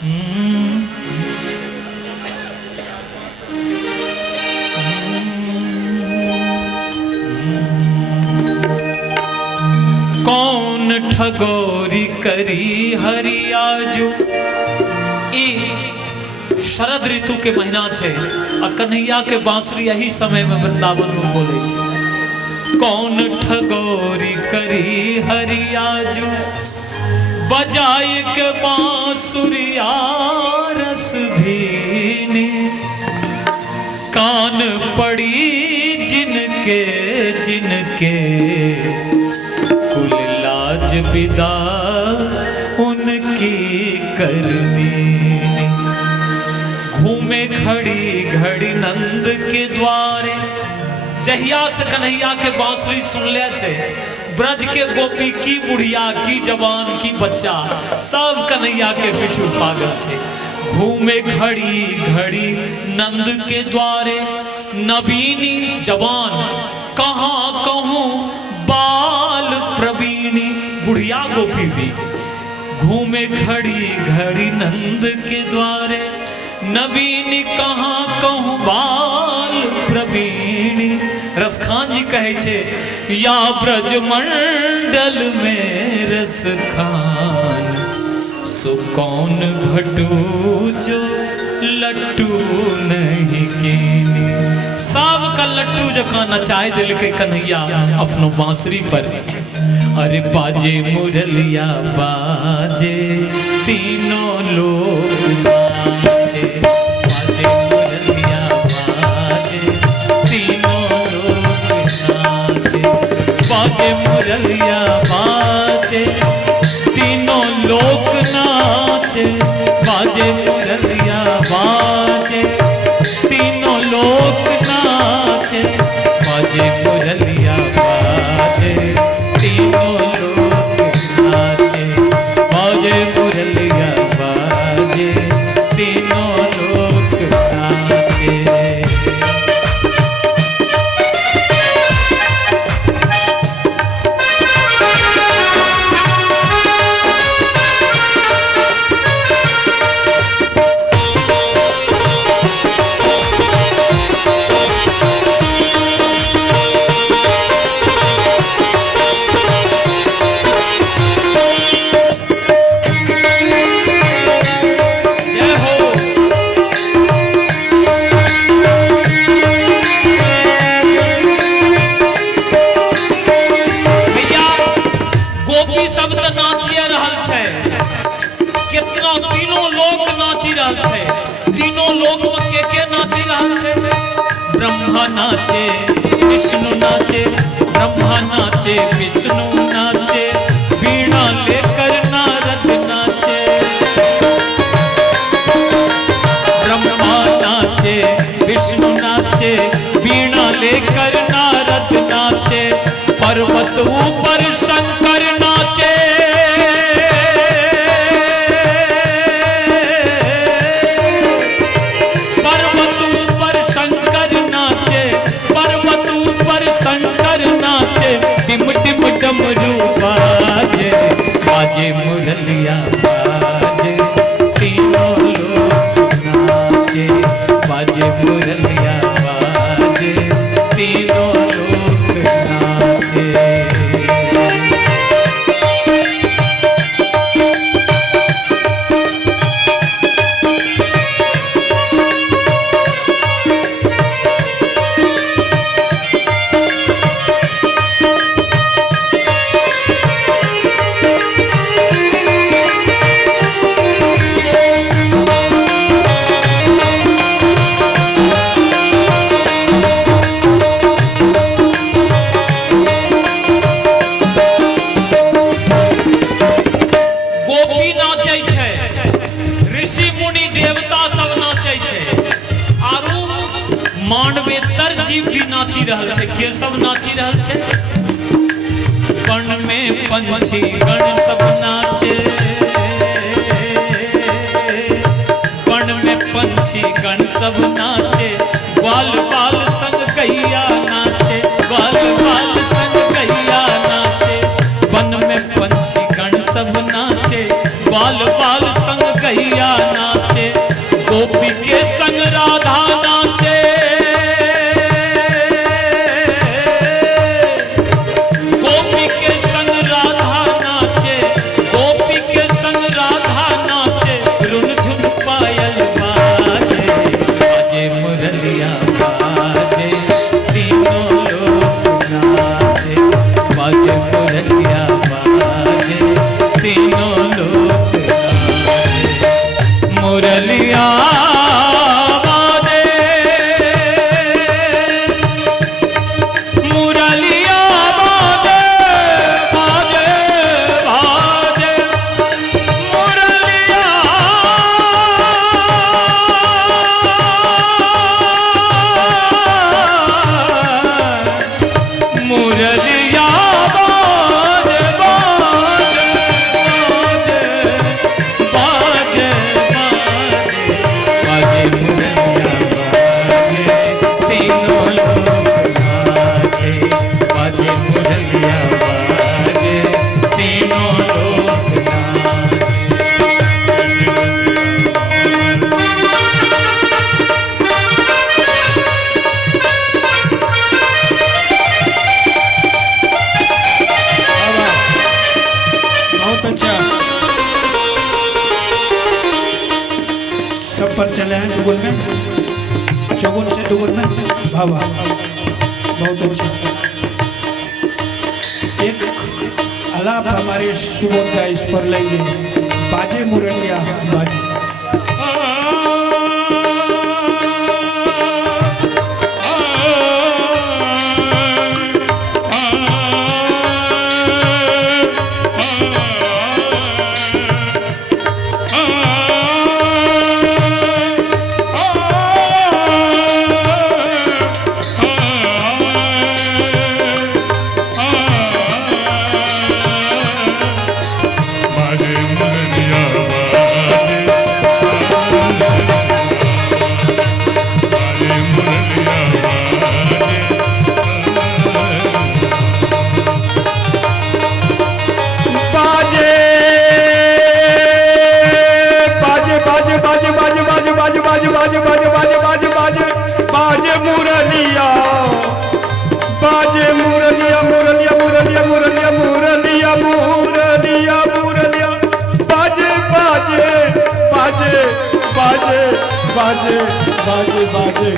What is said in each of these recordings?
कौन ठगोरी करी हरियाजू। ई शरद ऋतु के महीना छे आ कन्हैया के बांसुरी यही समय में वृंदावन में बोले छे। कौन ठगोरी करी हरियाजू, बजाए के बांसुरिया रस भीनी। कान पड़ी जिनके जिनके कुल लाज विदा उनकी कर दीनी। घूमे घड़ी घड़ी नंद के द्वारे, जहिया से कन्हैया के बांसुरी सुन ले छे, ब्रज के गोपी की बुढ़िया की जवान की बच्चा सब कन्हैया के पीछू पागल छे। घूमे घड़ी घड़ी नंद के द्वारे, नवीनी जवान कहाँ कहूँ बाल प्रवीणी। बुढ़िया गोपी भी घूमे घड़ी घड़ी नंद के द्वारे, नवीनी कहाँ कहूँ बाल प्रवीणी। रसखान जी कहे छे, या ब्रज मंडल में रस खान, सो कौन भटू जो लट्टू नहीं कीनी। सब का लट्टू जका नचाए दिल के कन्हैया अपनो बांसुरी पर। अरे बाजे मुरलिया बाजे तीनों लोग नाचे। बाजे मुरलिया बाजे तीनों लोग नाचे। बाजे मुरलिया बाजे तीनों लोक नाचे। बाजे मुरलिया बाजे तीनों लोक नाचे। बाजे मुरलिया बाजे तीनों लोक नाचे। बाजे मुरलिया बाजे तीनों लोक नाचे। ब्रह्मा नाचे विष्णु नाचे, ब्रह्मा नाचे विष्णु नाचे, वीणा लेकर नारद नाचे। ब्रह्मा नाचे विष्णु नाचे, वीणा लेकर नारद नाचे। पर्वत ऊपर शंकर नाचे। शंकर नाचे, टिम टिम डमरू बाजे। बाजे मुरलिया बाजे तीनों लोग नाचे। बाजे मुरलिया बाजे तीनों लोग नाचे। जीव भी नाची रहल छे। के सब नाची रहल छे? वन में पंछी गण सब नाचे। वन में पंछी गण सब नाचे। ग्वाल बाल संग गैया नाचे। ग्वाल बाल संग गैया नाचे। वन में पंछी गण सब नाचे। ग्वाल बाल संग गैया नाचे, गोपी के संग राधा नाचे, गोपी के संग राधा नाचे, गोपी के संग राधा नाचे, रुन झुन पायल बाजे, बाजे मुरलिया बाजे, तीनों लोग नाचे, बाजे मुरलिया बाजे, तीनों लोग नाचे, मुरलिया बाजे, मुरलिया बाजे, बाजे बाजे, मुरलिया मुरलिया बाजे बाजे बाजे बाजे बाजे मुरलिया बाजे, तीनों लोग नाचे, बाजे मुरलिया बाजे, तीनों लोग नाचे। बहुत अच्छा। सब पर चले हैं दुगुन में, चौगुन से दुगुन में, वाह वाह, बहुत अच्छा। एक आलाप हमारे सुबोधा इस पर लेंगे, बाजे मुरलिया बाजे। बाजे मुरलिया, बाजे मुरलिया, मुरलिया मुरलिया मुरलिया मुरलिया मुरलिया मुरलिया, बाजे बाजे बाजे बाजे बाजे बाजे बाजे,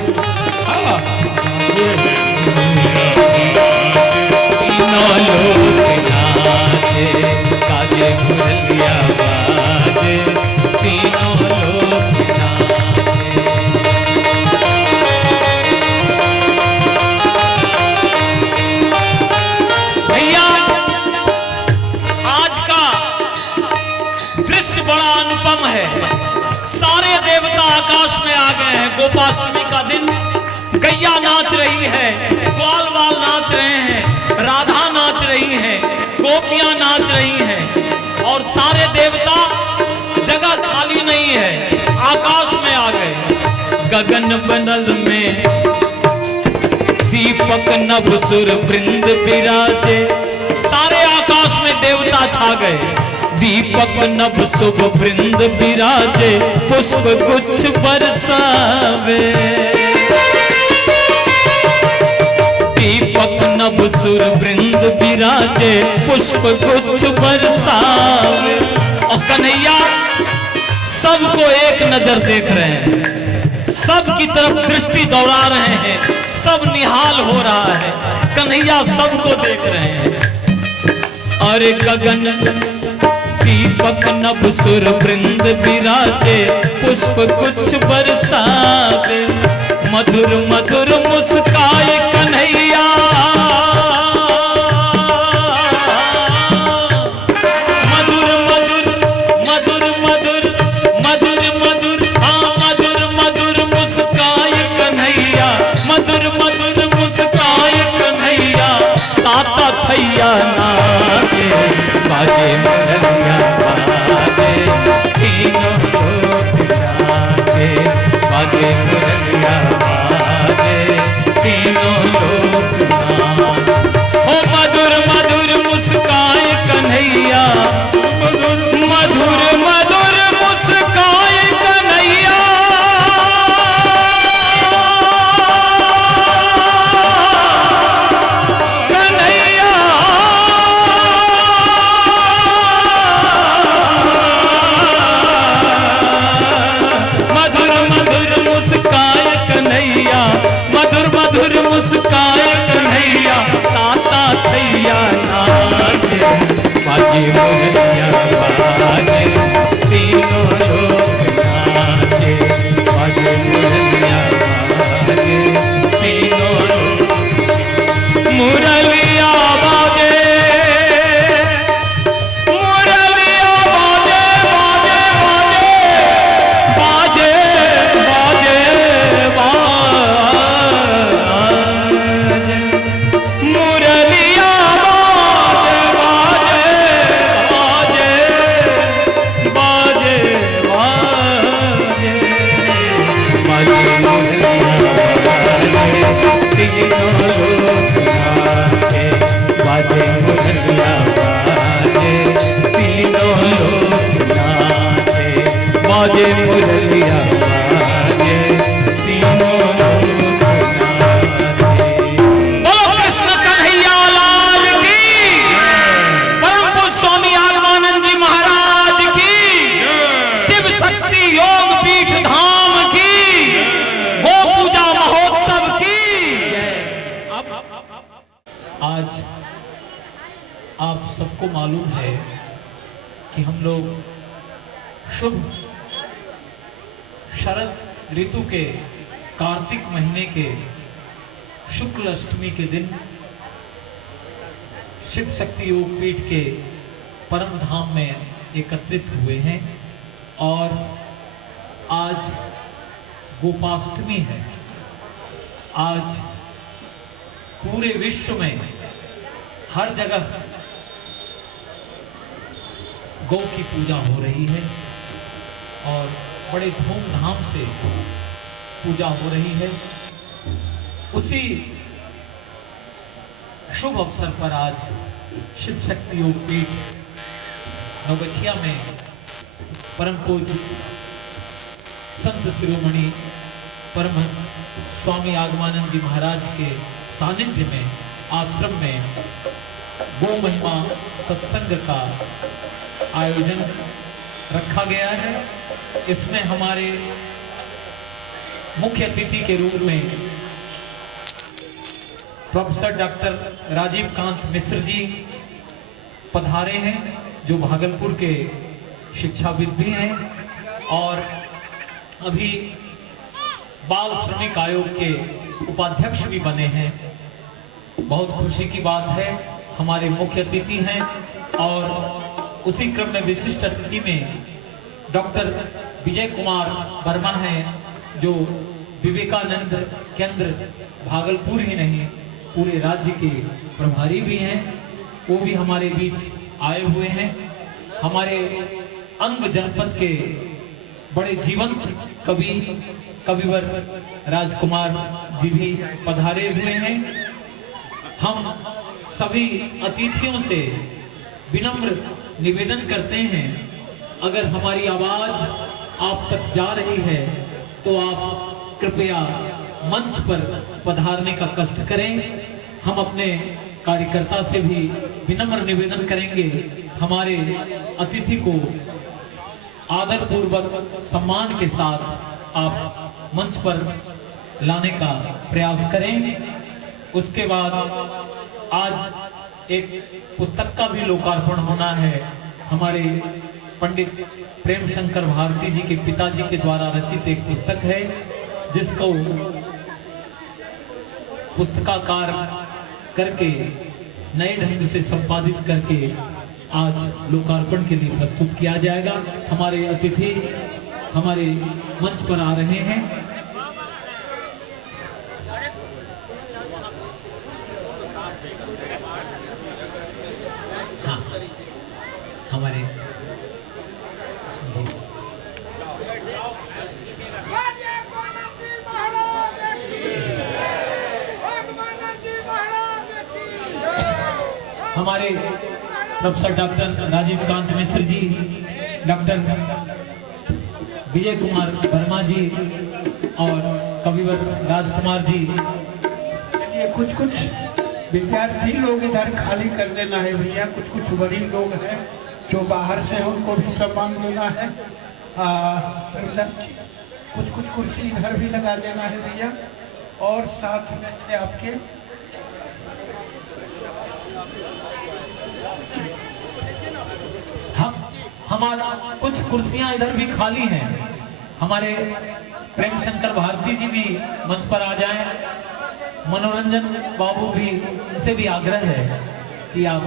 तीनों लोग नाचे, बाजे मुरलिया बाजे, तीनों लोग नाचे। भैया आज का दृश्य बड़ा अनुपम है। सारे देवता आकाश में आ गए हैं। गोपाष्टमी का दिन, गैया नाच रही है, ग्वाल बाल नाच रहे हैं, राधा नाच रही है, गोपियां नाच रही हैं, और सारे देवता, जगह खाली नहीं है, आकाश में आ गए। गगन बनल में दीपक नभ सुर वृंद विराजे, सारे आकाश में देवता छा गए। दीपक नभ शुभ वृंद विराजे, पुष्प गुच्छ बरसावे। दीपक नभ सुर वृंद विराजे, पुष्प गुच्छ बरसावे। और कन्हैया सबको एक नजर देख रहे हैं, सबकी तरफ दृष्टि दौड़ा रहे हैं, सब निहाल हो रहा है। कन्हैया सबको देख रहे हैं। अरे गगन दीपक नभ सुर वृंद विराजे, पुष्प गुच्छ बरसावे। मधुर मधुर मुस्काए कन्हैया, मधुर मधुर मधुर मधुर मधुर मधुर, हाँ मधुर मधुर मुस्काए कन्हैया, मधुर मधुर मुस्काए कन्हैया। ताता थैया नाचे, बाजे मुरलिया बाजे, तीनों लोग नाचे, बाजे मुरलिया बाजे, तीनों लोग नाचे। ओ मधुर मधुर मुस्काए कन्हैया, मधुर मधुर बाजे, तीनों लोग नाचे, बाजे मुरलिया बाजे, तीनों लोग मुरलिया बाजे, मुरलिया बाजे, बाजे बाजे बाजे बाजे, मुरलिया बाजे बाजे बाजे बाजे बाजे, तीनों लोग नाचे, बाजे मुरलिया बाजे, तीनों लोग नाचे, बाजे मुरलिया बाजे, तीनों लोग नाचे। बोलो कृष्ण कन्हैया लाल की, परम पूज्य स्वामी आगमानंद जी महाराज की, शिव शक्ति योग पीठ धाम की, गो पूजा महोत्सव की। आज आप सबको मालूम है कि हम लोग शुभ शरद ऋतु के कार्तिक महीने के शुक्ल अष्टमी के दिन शिव शक्ति योग पीठ के परम धाम में एकत्रित हुए हैं और आज गोपाष्टमी है। आज पूरे विश्व में हर जगह गौ की पूजा हो रही है और बड़े धूमधाम से पूजा हो रही है। उसी शुभ अवसर पर आज शिव शक्ति योग पीठ नवगछिया में परम पूज्य संत शिरोमणि परमहंस स्वामी आगमानंद जी महाराज के सानिध्य में आश्रम में गो महिमा सत्संग का आयोजन रखा गया है। इसमें हमारे मुख्य अतिथि के रूप में प्रोफेसर डॉक्टर राजीव कांत मिश्र जी पधारे हैं, जो भागलपुर के शिक्षाविद भी हैं और अभी बाल श्रमिक आयोग के उपाध्यक्ष भी बने हैं। बहुत खुशी की बात है, हमारे मुख्य अतिथि हैं और उसी क्रम में विशिष्ट अतिथि में डॉक्टर विजय कुमार वर्मा हैं, जो विवेकानंद केंद्र भागलपुर ही नहीं पूरे राज्य के प्रभारी भी हैं। वो भी हमारे बीच आए हुए हैं। हमारे अंग जनपद के बड़े जीवंत कवि कविवर राजकुमार जी भी पधारे हुए हैं। हम सभी अतिथियों से विनम्र निवेदन करते हैं, अगर हमारी आवाज आप तक जा रही है तो आप कृपया मंच पर पधारने का कष्ट करें। हम अपने कार्यकर्ता से भी विनम्र निवेदन करेंगे, हमारे अतिथि को आदरपूर्वक सम्मान के साथ आप मंच पर लाने का प्रयास करें। उसके बाद आज एक पुस्तक का भी लोकार्पण होना है। हमारे पंडित प्रेम शंकर भारती जी के पिताजी के द्वारा रचित एक पुस्तक है, जिसको पुस्तकाकार करके नए ढंग से संपादित करके आज लोकार्पण के लिए प्रस्तुत किया जाएगा। हमारे अतिथि हमारे मंच पर आ रहे हैं। हाँ, हमारे हमारे professor doctor Rajiv Kant Mishra ji, doctor Vijay Kumar Verma जी और कविवर राजकुमार जी। चलिए कुछ कुछ विद्यार्थी लोग इधर खाली कर देना है भैया। कुछ कुछ बड़ी लोग हैं जो बाहर से हैं, उनको भी सम्मान देना है। कुछ कुछ कुर्सी इधर भी लगा देना है भैया। और साथ में थे आपके हमारा कुछ कुर्सियां इधर भी खाली हैं, हमारे प्रेम शंकर भारती जी भी मंच पर आ जाएं, मनोरंजन बाबू भी, उनसे भी आग्रह है कि आप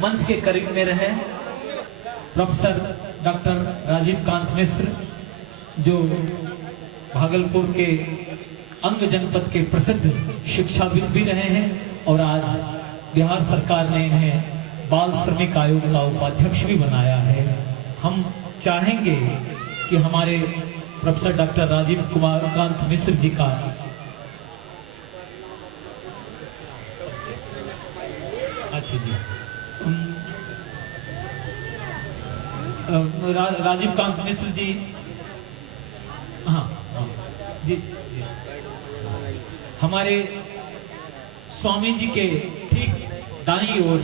मंच के करीब में रहें। प्रोफेसर डॉक्टर राजीव कांत मिश्र जो भागलपुर के अंग जनपद के प्रसिद्ध शिक्षाविद भी रहे हैं और आज बिहार सरकार ने इन्हें बाल श्रमिक आयोग का उपाध्यक्ष भी बनाया है। हम चाहेंगे कि हमारे प्रोफेसर डॉक्टर राजीव कुमार कांत मिश्र जी का अच्छा जी राजीव कांत मिश्र जी, हाँ जी, हमारे स्वामी जी के ठीक दाईं ओर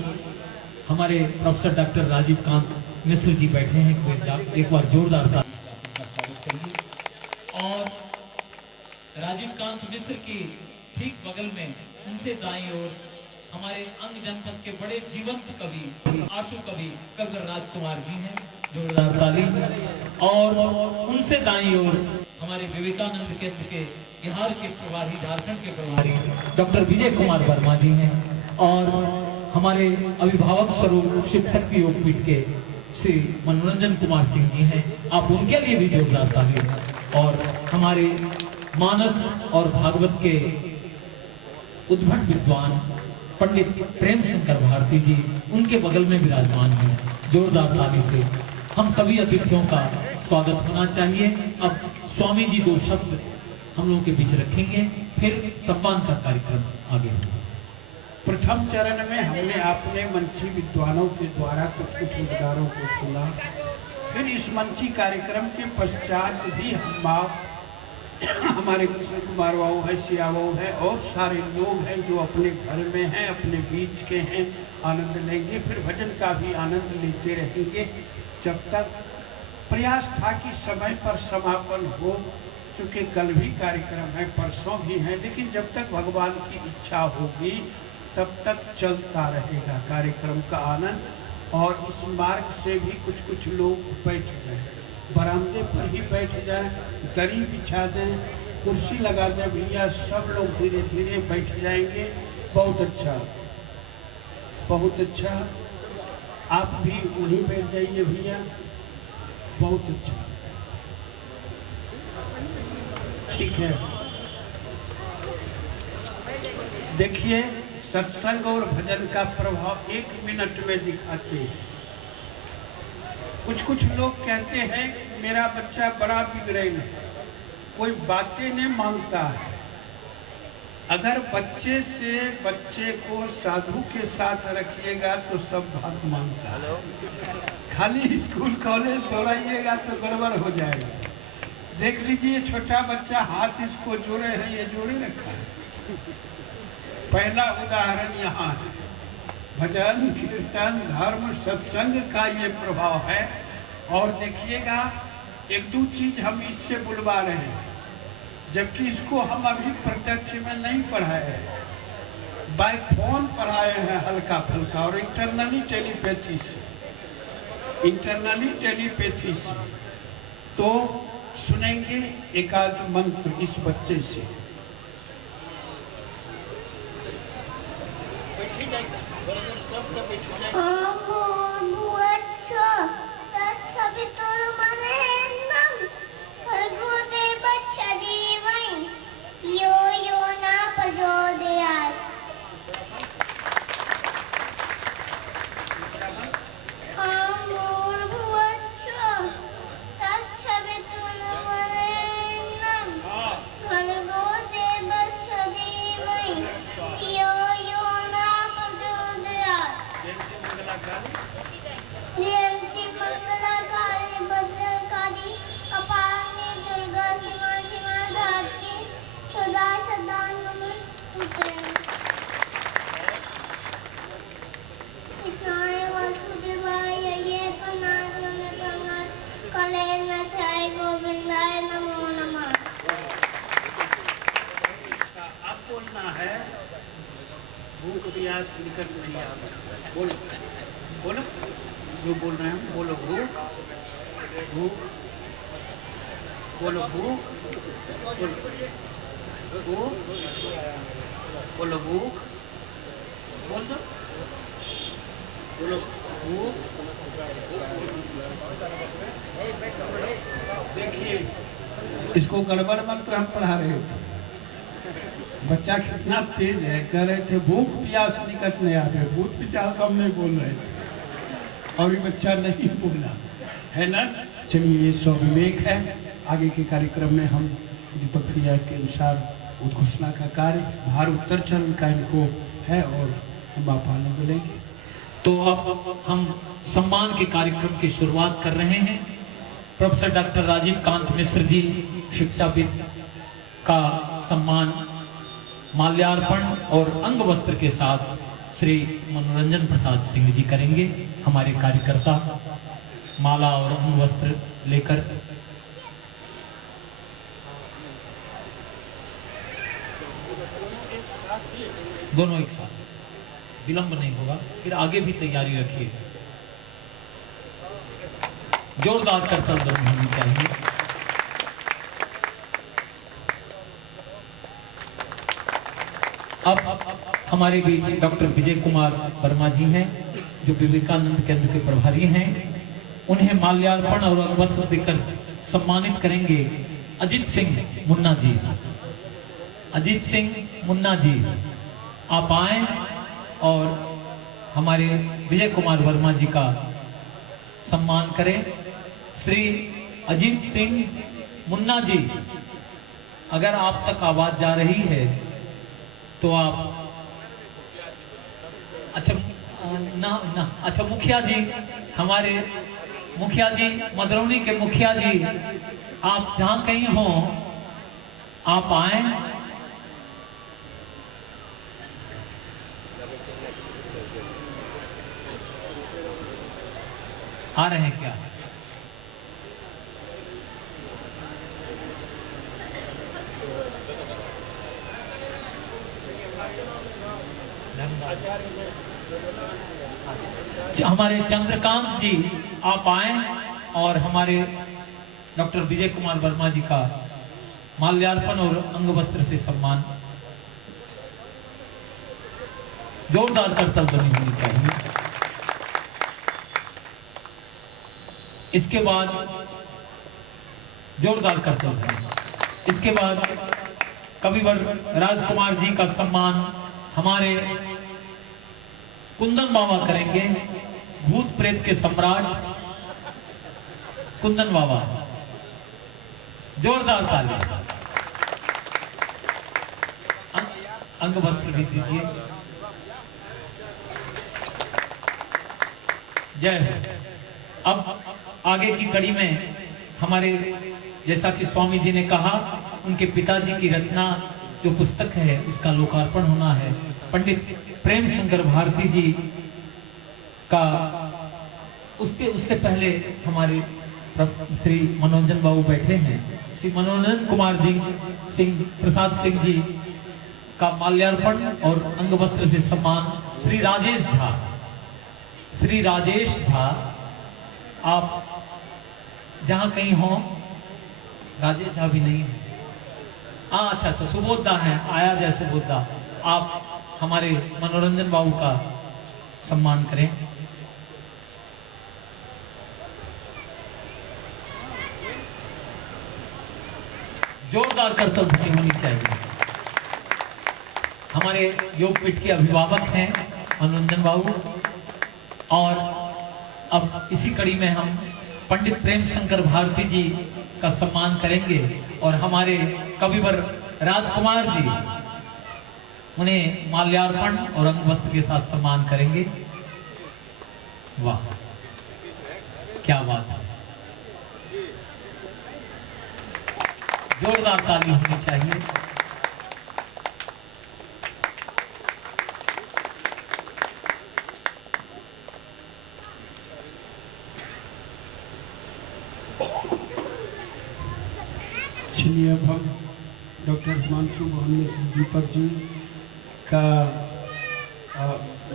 हमारे प्रोफेसर डॉक्टर राजीव कांत मिश्र जी बैठे हैं। एक बार जोरदार ताली से आप उनका स्वागत करिए। और राजीव कांत मिश्र की ठीक बगल में उनसे दाईं ओर हमारे अंग जनपद के बड़े जीवंत कवि, आंसू कवि कविवर राजकुमार जी हैं, जोरदार ताली। और उनसे दाईं ओर हमारे विवेकानंद केंद्र के बिहार के प्रभारी, झारखंड के प्रभारी डॉक्टर विजय कुमार वर्मा जी हैं। और हमारे अभिभावक स्वरूप शिक्षक की योगपीठ के श्री मनोरंजन कुमार सिंह जी हैं, आप उनके लिए भी जोरदार ताली। और हमारे मानस और भागवत के उद्भट विद्वान पंडित प्रेम शंकर भारती जी उनके बगल में विराजमान हैं, जोरदार ताली से हम सभी अतिथियों का स्वागत होना चाहिए। अब स्वामी जी दो शब्द हम लोगों के बीच रखेंगे, फिर सम्मान का कार्यक्रम आगे होगा। प्रथम चरण में हमने अपने मंची विद्वानों के द्वारा कुछ उद्गारों को सुना। फिर इस मंची कार्यक्रम के पश्चात भी हम आप हमारे कृष्ण कुमार बाबू है, सिया बाबू है और सारे लोग हैं जो अपने घर में हैं, अपने बीच के हैं, आनंद लेंगे। फिर भजन का भी आनंद लेते रहेंगे जब तक। प्रयास था कि समय पर समापन हो, चूँकि कल भी कार्यक्रम है, परसों भी है, लेकिन जब तक भगवान की इच्छा होगी तब तक चलता रहेगा कार्यक्रम का आनंद। और इस मार्ग से भी कुछ लोग बैठ जाएं, बरामदे पर ही बैठ जाएं, दरी बिछा दें, कुर्सी लगा दें भैया, सब लोग धीरे धीरे बैठ जाएंगे। बहुत अच्छा, बहुत अच्छा, आप भी वहीं बैठ जाइए भैया, बहुत अच्छा, ठीक है। देखिए सत्संग और भजन का प्रभाव 1 मिनट में दिखाते हैं। कुछ लोग कहते हैं कि मेरा बच्चा बड़ा बिगड़ेल है, कोई बातें नहीं मानता है। अगर बच्चे को साधु के साथ रखिएगा तो सब बात मानता है। खाली स्कूल कॉलेज दौड़ाइएगा तो गड़बड़ हो जाएगा। देख लीजिए छोटा बच्चा हाथ इसको जोड़े है, ये जोड़े रखा है। पहला उदाहरण यहाँ है। भजन कीर्तन धर्म सत्संग का ये प्रभाव है। और देखिएगा 1-2 चीज हम इससे बुलवा रहे हैं, जबकि इसको हम अभी प्रत्यक्ष में नहीं पढ़ाए हैं, बाय फोन पढ़ाए हैं हल्का फुल्का और इंटरनली टेलीपैथी से। तो सुनेंगे एकाध मंत्र इस बच्चे से। भूख प्यास निकट नहीं आ, बोलो बोलो। जो बोल रहे हैं बोलो भूख, भूख, बोलो भूख, भूख, बोलो भूख, बोल दो, बोलो भूख। देखिए इसको गड़बड़ मंत्र हम पढ़ा रहे थे, बच्चा कितना तेज है, कह रहे थे भूख प्यास निकट नहीं आवे, भूख प्यास हम नहीं बोल रहे थे और ये बच्चा नहीं बोला है ना। चलिए ये स्वविवेक है। आगे के कार्यक्रम में हम दीपक क्रिया के अनुसार उद्घोषणा का कार्य भार उत्तर चरण का इनको है और हम आप आनंद लेंगे। तो अब हम सम्मान के कार्यक्रम की शुरुआत कर रहे हैं। प्रोफेसर डॉक्टर राजीव कांत मिश्र जी शिक्षाविद का सम्मान माल्यार्पण और अंग वस्त्र के साथ श्री मनोरंजन प्रसाद सिंह जी करेंगे। हमारे कार्यकर्ता माला और अंग वस्त्र लेकर दोनों एक साथ, विलंब नहीं होगा। फिर आगे भी तैयारी रखिए, जोरदार कर्तव्य होनी चाहिए। अब हमारे बीच डॉक्टर विजय कुमार वर्मा जी हैं जो विवेकानंद केंद्र के प्रभारी हैं। उन्हें माल्यार्पण और अंगवस्त्र देकर सम्मानित करेंगे अजीत सिंह मुन्ना जी। अजीत सिंह मुन्ना जी आप आए और हमारे विजय कुमार वर्मा जी का सम्मान करें। श्री अजीत सिंह मुन्ना जी, अगर आप तक आवाज जा रही है तो आप अच्छा अच्छा मुखिया जी, हमारे मुखिया जी, मदरौनी के मुखिया जी, आप जहां कहीं हो आप आए। आ रहे हैं क्या? हमारे चंद्रकांत जी आप आए और हमारे डॉक्टर विजय कुमार वर्मा जी का माल्यार्पण और अंग वस्त्र से सम्मान। जोरदार कर्तव्य होनी चाहिए। इसके बाद जोरदार कर्तव्य। इसके बाद कविवर राजकुमार जी का सम्मान हमारे कुंदन बाबा करेंगे, भूत प्रेत के सम्राट कुंदन बाबा। जोरदार ताली। अंग वस्त्र भी दीजिए। जय हो। अब आगे की कड़ी में हमारे, जैसा कि स्वामी जी ने कहा, उनके पिताजी की रचना जो पुस्तक है उसका लोकार्पण होना है। पंडित प्रेम शंकर भारती जी का उससे पहले हमारे श्री मनोरंजन बाबू बैठे हैं। श्री मनोरंजन कुमार जी सिंह प्रसाद सिंह जी का माल्यार्पण और अंग वस्त्र से सम्मान। श्री राजेश झा, श्री राजेश झा आप जहां कहीं हो। राजेश झा भी नहीं है। हाँ अच्छा, सुबोधा है, आया जय सुबोधा। आप हमारे मनोरंजन बाबू का सम्मान करें। जोरदार कर्तव्य होनी चाहिए। हमारे योगपीठ के अभिभावक हैं मनोरंजन बाबू। और अब इसी कड़ी में हम पंडित प्रेम शंकर भारती जी का सम्मान करेंगे और हमारे कविवर राजकुमार जी उन्हें माल्यार्पण और अंग वस्त्र के साथ सम्मान करेंगे। वाह क्या बात है। जोरदार ताली होनी चाहिए। चलिए अब हम डॉक्टर हिमांशु मोहन दीपक जी का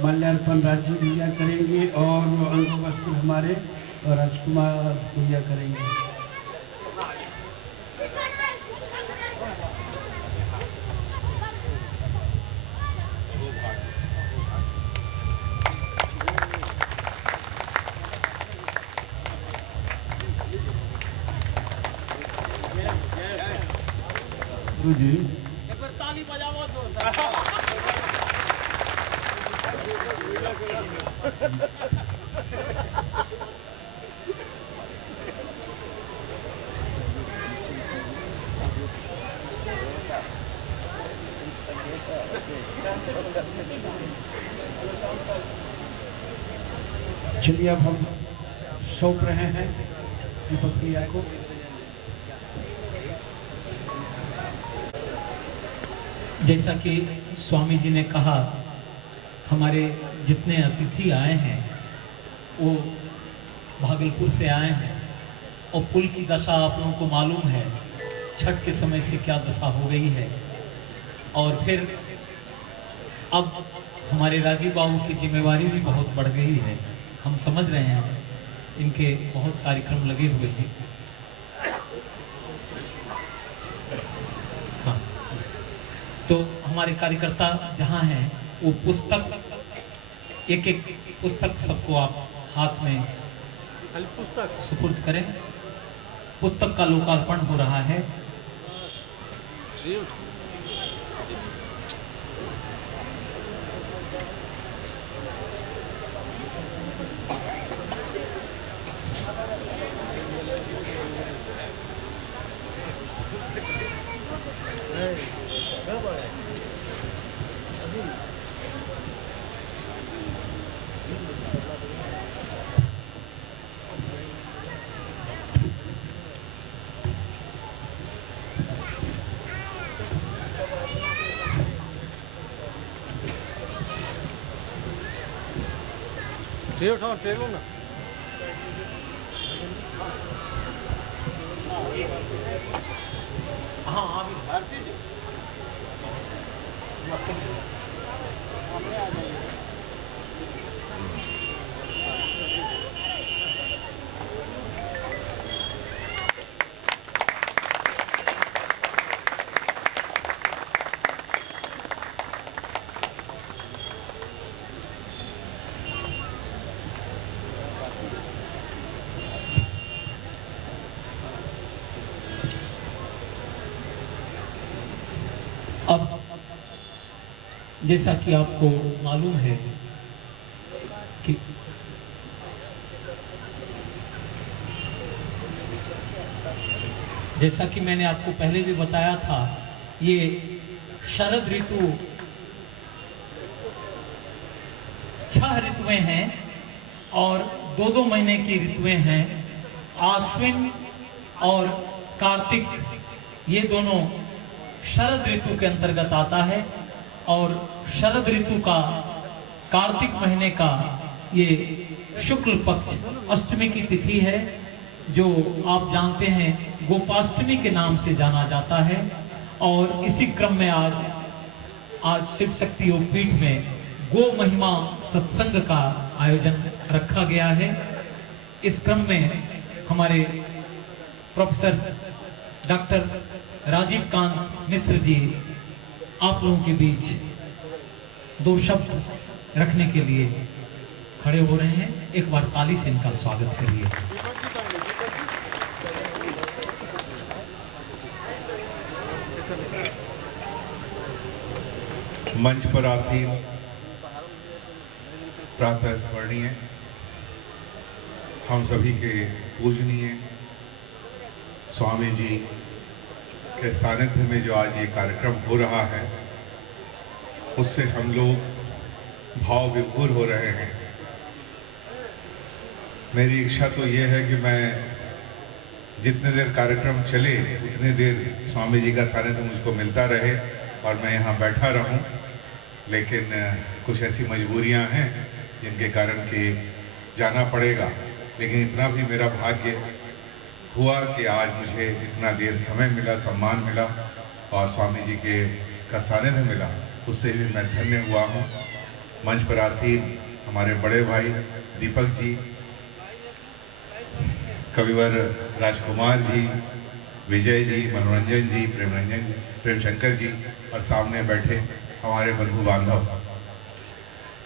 माल्यार्पण राजीव भैया करेंगे और वो अंग वस्त्र हमारे राजकुमार भैया करेंगे। जी एक बार ताली बजाओ जोरदार। चलिए अब हम सौंप रहे हैं दीपक भैया को। जैसा कि स्वामी जी ने कहा, हमारे जितने अतिथि आए हैं वो भागलपुर से आए हैं और पुल की दशा आप लोगों को मालूम है, छठ के समय से क्या दशा हो गई है। और फिर अब हमारे राजीव बाबू की जिम्मेवारी भी बहुत बढ़ गई है। हम समझ रहे हैं इनके बहुत कार्यक्रम लगे हुए हैं। हाँ, तो हमारे कार्यकर्ता जहाँ हैं वो पुस्तक, एक एक पुस्तक सबको आप हाथ में सुपुर्द करें। पुस्तक का लोकार्पण हो रहा है। ना हाँ, अब जैसा कि आपको मालूम है कि जैसा कि मैंने आपको पहले भी बताया था, ये शरद ऋतु 6 ऋतुएं हैं और 2-2 महीने की ऋतुएं हैं। आश्विन और कार्तिक ये दोनों शरद ऋतु के अंतर्गत आता है और शरद ऋतु का कार्तिक महीने का ये शुक्ल पक्ष अष्टमी की तिथि है, जो आप जानते हैं गोपाष्टमी के नाम से जाना जाता है। और इसी क्रम में आज शिव शक्ति योग पीठ में गो महिमा सत्संग का आयोजन रखा गया है। इस क्रम में हमारे प्रोफेसर डॉक्टर राजीव कांत मिश्र जी आप लोगों के बीच 2 शब्द रखने के लिए खड़े हो रहे हैं। एक बार ताली से इनका स्वागत करिए। मंच पर आसीन प्रातः स्मरणीय हम सभी के पूजनीय स्वामी जी के सानिध्य में जो आज ये कार्यक्रम हो रहा है, उससे हम लोग भाव विभोर हो रहे हैं। मेरी इच्छा तो ये है कि मैं जितने देर कार्यक्रम चले उतने देर स्वामी जी का सानिध्य मुझको मिलता रहे और मैं यहाँ बैठा रहूं, लेकिन कुछ ऐसी मजबूरियाँ हैं जिनके कारण कि जाना पड़ेगा। लेकिन इतना भी मेरा भाग्य हुआ कि आज मुझे इतना देर समय मिला, सम्मान मिला और स्वामी जी के का सानिध्य मिला, उससे भी मैं धन्य हुआ हूँ। मंच पर आसीन हमारे बड़े भाई दीपक जी, कविवर राजकुमार जी, विजय जी, मनोरंजन जी, प्रेम शंकर जी और सामने बैठे हमारे बंधु बांधव।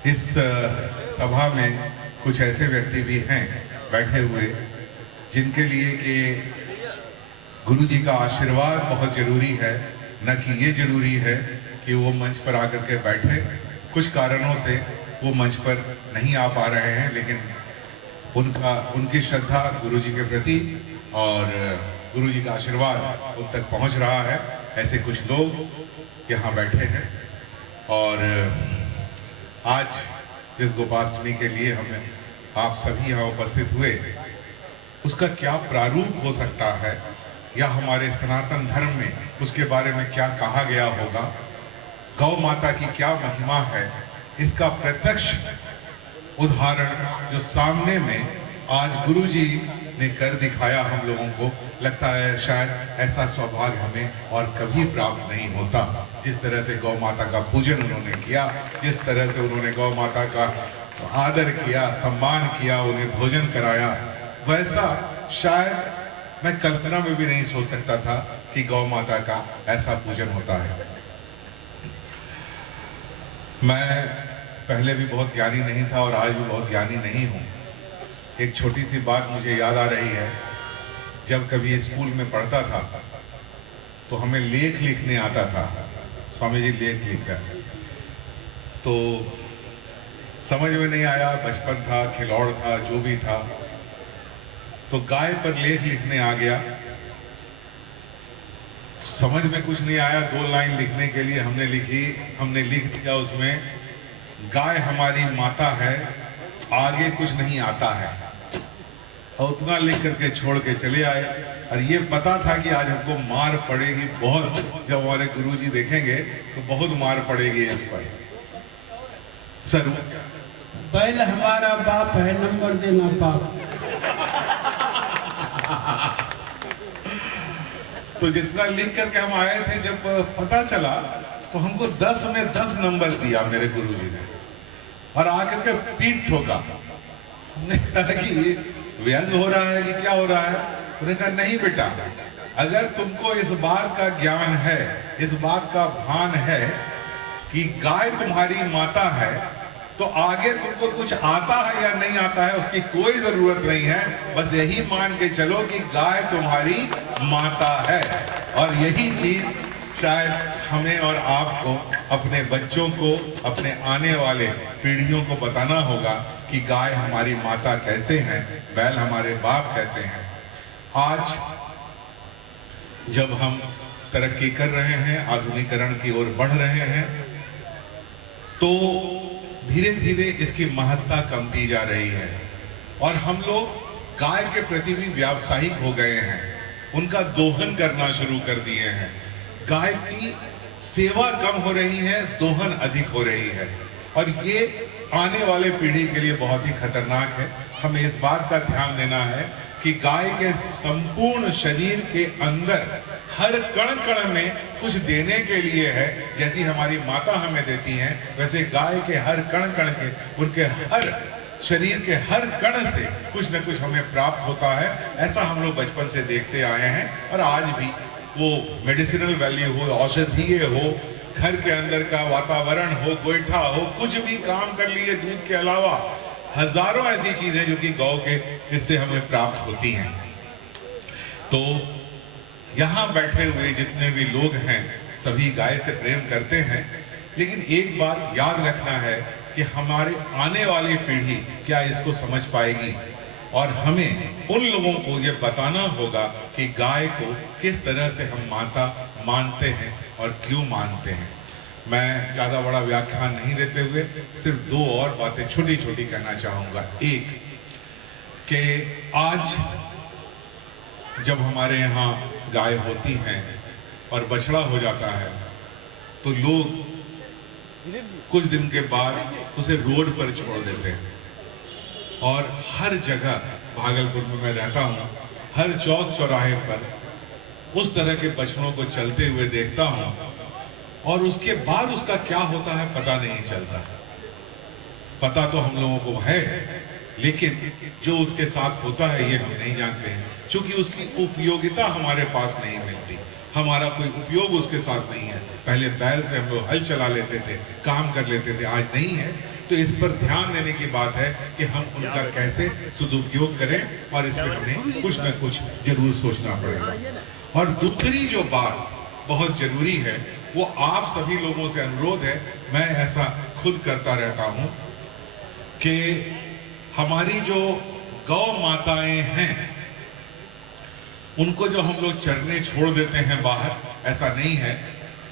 इस सभा में कुछ ऐसे व्यक्ति भी हैं बैठे हुए जिनके लिए कि गुरु जी का आशीर्वाद बहुत जरूरी है, न कि ये जरूरी है कि वो मंच पर आकर के बैठे। कुछ कारणों से वो मंच पर नहीं आ पा रहे हैं, लेकिन उनकी श्रद्धा गुरु जी के प्रति और गुरु जी का आशीर्वाद उन तक पहुंच रहा है। ऐसे कुछ लोग यहाँ बैठे हैं और आज इस गोपाष्टमी के लिए हमें आप सभी यहाँ उपस्थित हुए, उसका क्या प्रारूप हो सकता है या हमारे सनातन धर्म में उसके बारे में क्या कहा गया होगा, गौ माता की क्या महिमा है, इसका प्रत्यक्ष उदाहरण जो सामने में आज गुरु जी ने कर दिखाया हम लोगों को, लगता है शायद ऐसा सौभाग्य हमें और कभी प्राप्त नहीं होता। जिस तरह से गौ माता का पूजन उन्होंने किया, जिस तरह से उन्होंने गौ माता का आदर किया, सम्मान किया, उन्हें भोजन कराया, वैसा शायद मैं कल्पना में भी नहीं सोच सकता था कि गौ माता का ऐसा पूजन होता है। मैं पहले भी बहुत ज्ञानी नहीं था और आज भी बहुत ज्ञानी नहीं हूँ। एक छोटी सी बात मुझे याद आ रही है, जब कभी स्कूल में पढ़ता था तो हमें लेख लिखने आता था, स्वामी जी लेख लिखा, तो समझ में नहीं आया, बचपन था, खिलौड़ था, जो भी था, तो गाय पर लेख लिखने आ गया। समझ में कुछ नहीं आया, 2 लाइन लिखने के लिए हमने लिख दिया उसमें, गाय हमारी माता है, आगे कुछ नहीं आता है, और उतना लिख करके छोड़ के चले आए। और ये पता था कि आज हमको मार पड़ेगी बहुत, जब हमारे गुरुजी देखेंगे तो बहुत मार पड़ेगी इस पर। सर बैल हमारा बाप है, नंबर देना बाप। तो जितना लिख करके हम आए थे, जब पता चला तो हमको 10 में 10 नंबर दिया मेरे गुरुजी ने, और आकर के पीठ ठोका। हमने कहा कि ये व्यंग हो रहा है कि क्या हो रहा है? उन्होंने कहा नहीं बेटा, अगर तुमको इस बात का ज्ञान है, इस बात का भान है कि गाय तुम्हारी माता है, तो आगे तुमको कुछ आता है या नहीं आता है उसकी कोई जरूरत नहीं है, बस यही मान के चलो कि गाय तुम्हारी माता है। और यही चीज शायद हमें और आपको, अपने बच्चों को, अपने आने वाले पीढ़ियों को बताना होगा कि गाय हमारी माता कैसे हैं, बैल हमारे बाप कैसे हैं। आज जब हम तरक्की कर रहे हैं, आधुनिकीकरण की ओर बढ़ रहे हैं, तो धीरे धीरे इसकी महत्ता कमती जा रही है और हम लोग गाय के प्रति भी व्यावसायिक हो गए हैं, उनका दोहन करना शुरू कर दिए हैं। गाय की सेवा कम हो रही है, दोहन अधिक हो रही है, और ये आने वाले पीढ़ी के लिए बहुत ही खतरनाक है। हमें इस बात का ध्यान देना है कि गाय के संपूर्ण शरीर के अंदर हर कण कण में कुछ देने के लिए है। जैसी हमारी माता हमें देती हैं, वैसे गाय के हर कण कण के, उनके हर शरीर के हर कण से कुछ न कुछ हमें प्राप्त होता है। ऐसा हम लोग बचपन से देखते आए हैं और आज भी वो मेडिसिनल वैल्यू हो, औषधीय हो, घर के अंदर का वातावरण हो, गोईठा हो, कुछ भी काम कर लिए दूध के अलावा हजारों ऐसी चीजें जो कि गौ के इससे हमें प्राप्त होती हैं। तो यहाँ बैठे हुए जितने भी लोग हैं सभी गाय से प्रेम करते हैं, लेकिन एक बात याद रखना है कि हमारे आने वाली पीढ़ी क्या इसको समझ पाएगी, और हमें उन लोगों को ये बताना होगा कि गाय को किस तरह से हम माता मानते हैं और क्यों मानते हैं। मैं ज़्यादा बड़ा व्याख्यान नहीं देते हुए सिर्फ 2 और बातें छोटी छोटी कहना चाहूँगा। एक कि आज जब हमारे यहाँ गाय होती हैं और बछड़ा हो जाता है तो लोग कुछ दिन के बाद उसे रोड पर छोड़ देते हैं, और हर जगह भागलपुर में मैं रहता हूँ, हर चौक चौराहे पर उस तरह के बछड़ों को चलते हुए देखता हूँ, और उसके बाद उसका क्या होता है पता नहीं चलता। पता तो हम लोगों को है, लेकिन जो उसके साथ होता है ये हम नहीं जानते हैं, क्योंकि उसकी उपयोगिता हमारे पास नहीं मिलती, हमारा कोई उपयोग उसके साथ नहीं है। पहले बैल से हम लोग हल चला लेते थे, काम कर लेते थे, आज नहीं है। तो इस पर ध्यान देने की बात है कि हम उनका कैसे सदुपयोग करें, और इस पर हमें कुछ न कुछ जरूर सोचना पड़ेगा। और दूसरी जो बात बहुत जरूरी है, वो आप सभी लोगों से अनुरोध है, मैं ऐसा खुद करता रहता हूँ कि हमारी जो गौ माताएं हैं उनको जो हम लोग चरने छोड़ देते हैं बाहर, ऐसा नहीं है।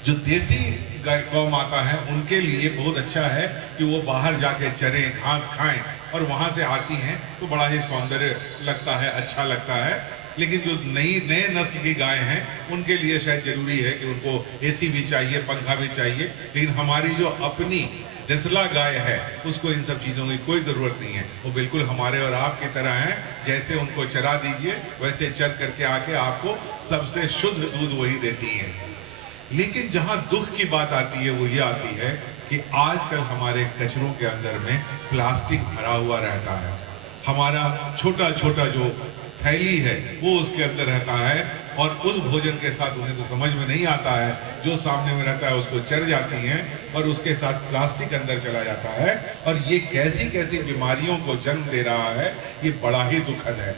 जो देसी गौ माता है उनके लिए बहुत अच्छा है कि वो बाहर जाके चरें, घास खाएं, और वहाँ से आती हैं तो बड़ा ही सौंदर्य लगता है, अच्छा लगता है। लेकिन जो नए नस्ल की गाय हैं उनके लिए शायद जरूरी है कि उनको एसी भी चाहिए, पंखा भी चाहिए। लेकिन हमारी जो अपनी देसला गाय है उसको इन सब चीज़ों की कोई ज़रूरत नहीं है। वो बिल्कुल हमारे और आपकी तरह हैं, जैसे उनको चरा दीजिए वैसे चर करके आके आपको सबसे शुद्ध दूध वही देती हैं। लेकिन जहाँ दुख की बात आती है वो ये आती है कि आजकल हमारे कचरों के अंदर में प्लास्टिक भरा हुआ रहता है। हमारा छोटा छोटा जो थैली है वो उसके अंदर रहता है, और उस भोजन के साथ उन्हें तो समझ में नहीं आता है, जो सामने में रहता है उसको चर जाती हैं, और उसके साथ प्लास्टिक अंदर चला जाता है, और ये कैसी कैसी बीमारियों को जन्म दे रहा है, ये बड़ा ही दुखद है।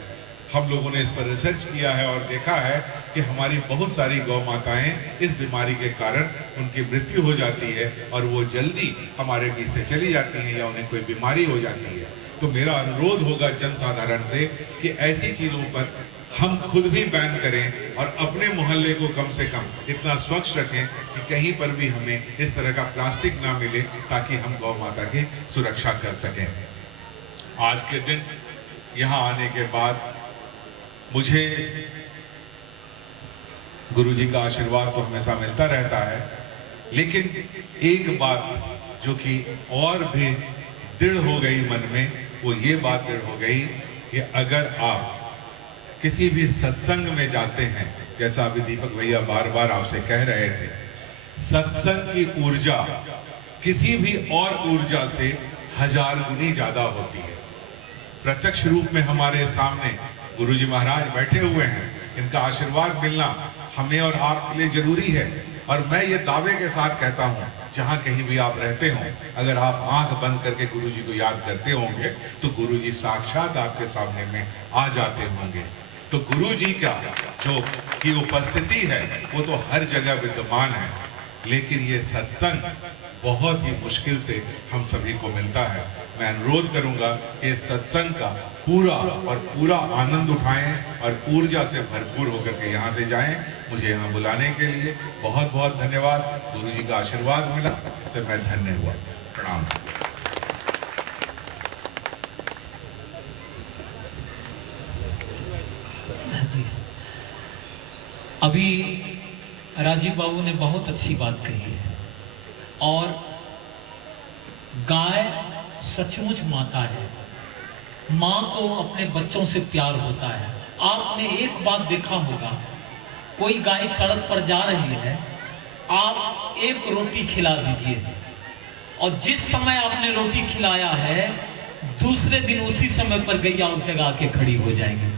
हम लोगों ने इस पर रिसर्च किया है और देखा है कि हमारी बहुत सारी गौ माताएं इस बीमारी के कारण उनकी मृत्यु हो जाती है, और वो जल्दी हमारे बीच से चली जाती हैं या उन्हें कोई बीमारी हो जाती है। तो मेरा अनुरोध होगा जनसाधारण से कि ऐसी चीज़ों पर हम खुद भी बैन करें, और अपने मोहल्ले को कम से कम इतना स्वच्छ रखें कि कहीं पर भी हमें इस तरह का प्लास्टिक ना मिले, ताकि हम गौ माता की सुरक्षा कर सकें। आज के दिन यहाँ आने के बाद मुझे गुरुजी का आशीर्वाद तो हमेशा मिलता रहता है, लेकिन एक बात जो कि और भी दृढ़ हो गई मन में, वो ये बात दृढ़ हो गई कि अगर आप किसी भी सत्संग में जाते हैं, जैसा अभी दीपक भैया बार बार आपसे कह रहे थे, सत्संग की ऊर्जा किसी भी और ऊर्जा से 1000 गुनी ज्यादा होती है। प्रत्यक्ष रूप में हमारे सामने गुरुजी महाराज बैठे हुए हैं, इनका आशीर्वाद मिलना हमें और आपके लिए जरूरी है। और मैं ये दावे के साथ कहता हूँ, जहाँ कहीं भी आप रहते हों, अगर आप आंख बंद करके गुरुजी को याद करते होंगे तो गुरुजी साक्षात आपके सामने में आ जाते होंगे। तो गुरुजी का जो की उपस्थिति है वो तो हर जगह विद्यमान है, लेकिन ये सत्संग बहुत ही मुश्किल से हम सभी को मिलता है। मैं अनुरोध करूंगा कि सत्संग का पूरा आनंद उठाएं और ऊर्जा से भरपूर होकर के यहाँ से जाएं। मुझे यहाँ बुलाने के लिए बहुत बहुत धन्यवाद। गुरुजी का आशीर्वाद मिला, इससे मैं धन्य हुआ। प्रणाम। अभी राजीव बाबू ने बहुत अच्छी बात कही है, और गाय सचमुच माता है। माँ को अपने बच्चों से प्यार होता है। आपने एक बात देखा होगा, कोई गाय सड़क पर जा रही है, आप एक रोटी खिला दीजिए, और जिस समय आपने रोटी खिलाया है दूसरे दिन उसी समय पर गैया उस जगह आके खड़ी हो जाएगी।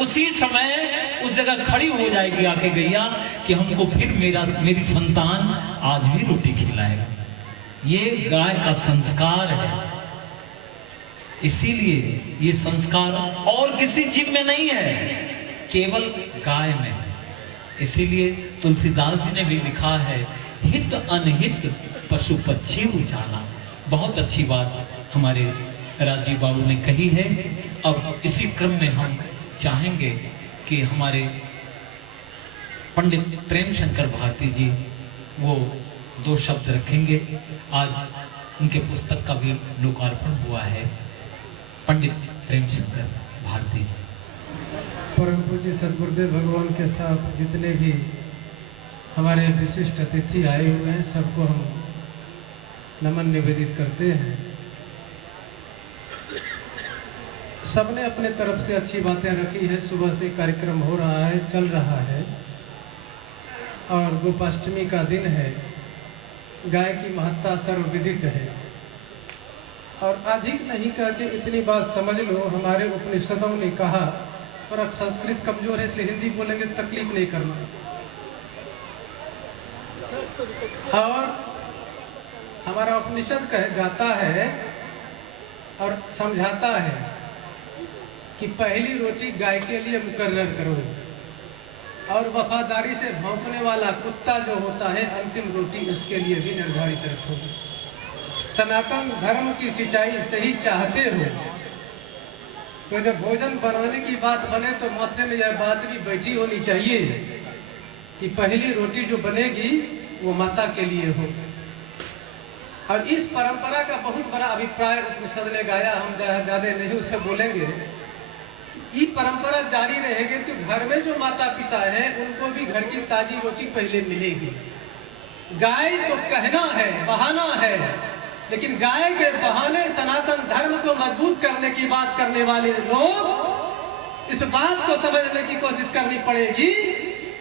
उसी समय उस जगह खड़ी हो जाएगी आके गैया कि हमको फिर मेरी संतान आज भी रोटी खिलाएगा। ये गाय का संस्कार है। इसीलिए ये संस्कार और किसी जीव में नहीं है, केवल गाय में। इसीलिए तुलसीदास जी ने भी लिखा है, हित अनहित पशु पक्षी उजाला। बहुत अच्छी बात हमारे राजीव बाबू ने कही है। अब इसी क्रम में हम चाहेंगे कि हमारे पंडित प्रेम शंकर भारती जी वो 2 शब्द रखेंगे। आज उनके पुस्तक का भी लोकार्पण हुआ है। पंडित प्रेम शंकर भारती जी। परम पूज्य सदगुरुदेव भगवान के साथ जितने भी हमारे विशिष्ट अतिथि आए हुए हैं, सबको हम नमन निवेदित करते हैं। सबने अपने तरफ से अच्छी बातें रखी है। सुबह से कार्यक्रम हो रहा है, चल रहा है, और गोपाष्टमी का दिन है। गाय की महत्ता सर्वविदित है। और अधिक नहीं कह के इतनी बात समझ लो, हमारे उपनिषदों ने कहा, थोड़ा संस्कृत कमजोर है इसलिए हिंदी बोलेंगे, तकलीफ नहीं करना। और हमारा उपनिषद गाता है और समझाता है कि पहली रोटी गाय के लिए मुकर्रर करो, और वफादारी से भौंकने वाला कुत्ता जो होता है अंतिम रोटी उसके लिए भी निर्धारित रखो। सनातन धर्म की सिंचाई सही चाहते हो तो जब भोजन बनाने की बात बने तो माथे में यह बात भी बैठी होनी चाहिए कि पहली रोटी जो बनेगी वो माता के लिए हो। और इस परंपरा का बहुत बड़ा अभिप्राय उपनिषद ने गाया, हम ज़्यादा नहीं उसे बोलेंगे। ये परंपरा जारी रहेगी तो घर में जो माता पिता है उनको भी घर की ताजी रोटी पहले मिलेगी। गाय तो कहना है, बहाना है, लेकिन गाय के बहाने सनातन धर्म को मजबूत करने की बात करने वाले लोग इस बात को समझने की कोशिश करनी पड़ेगी।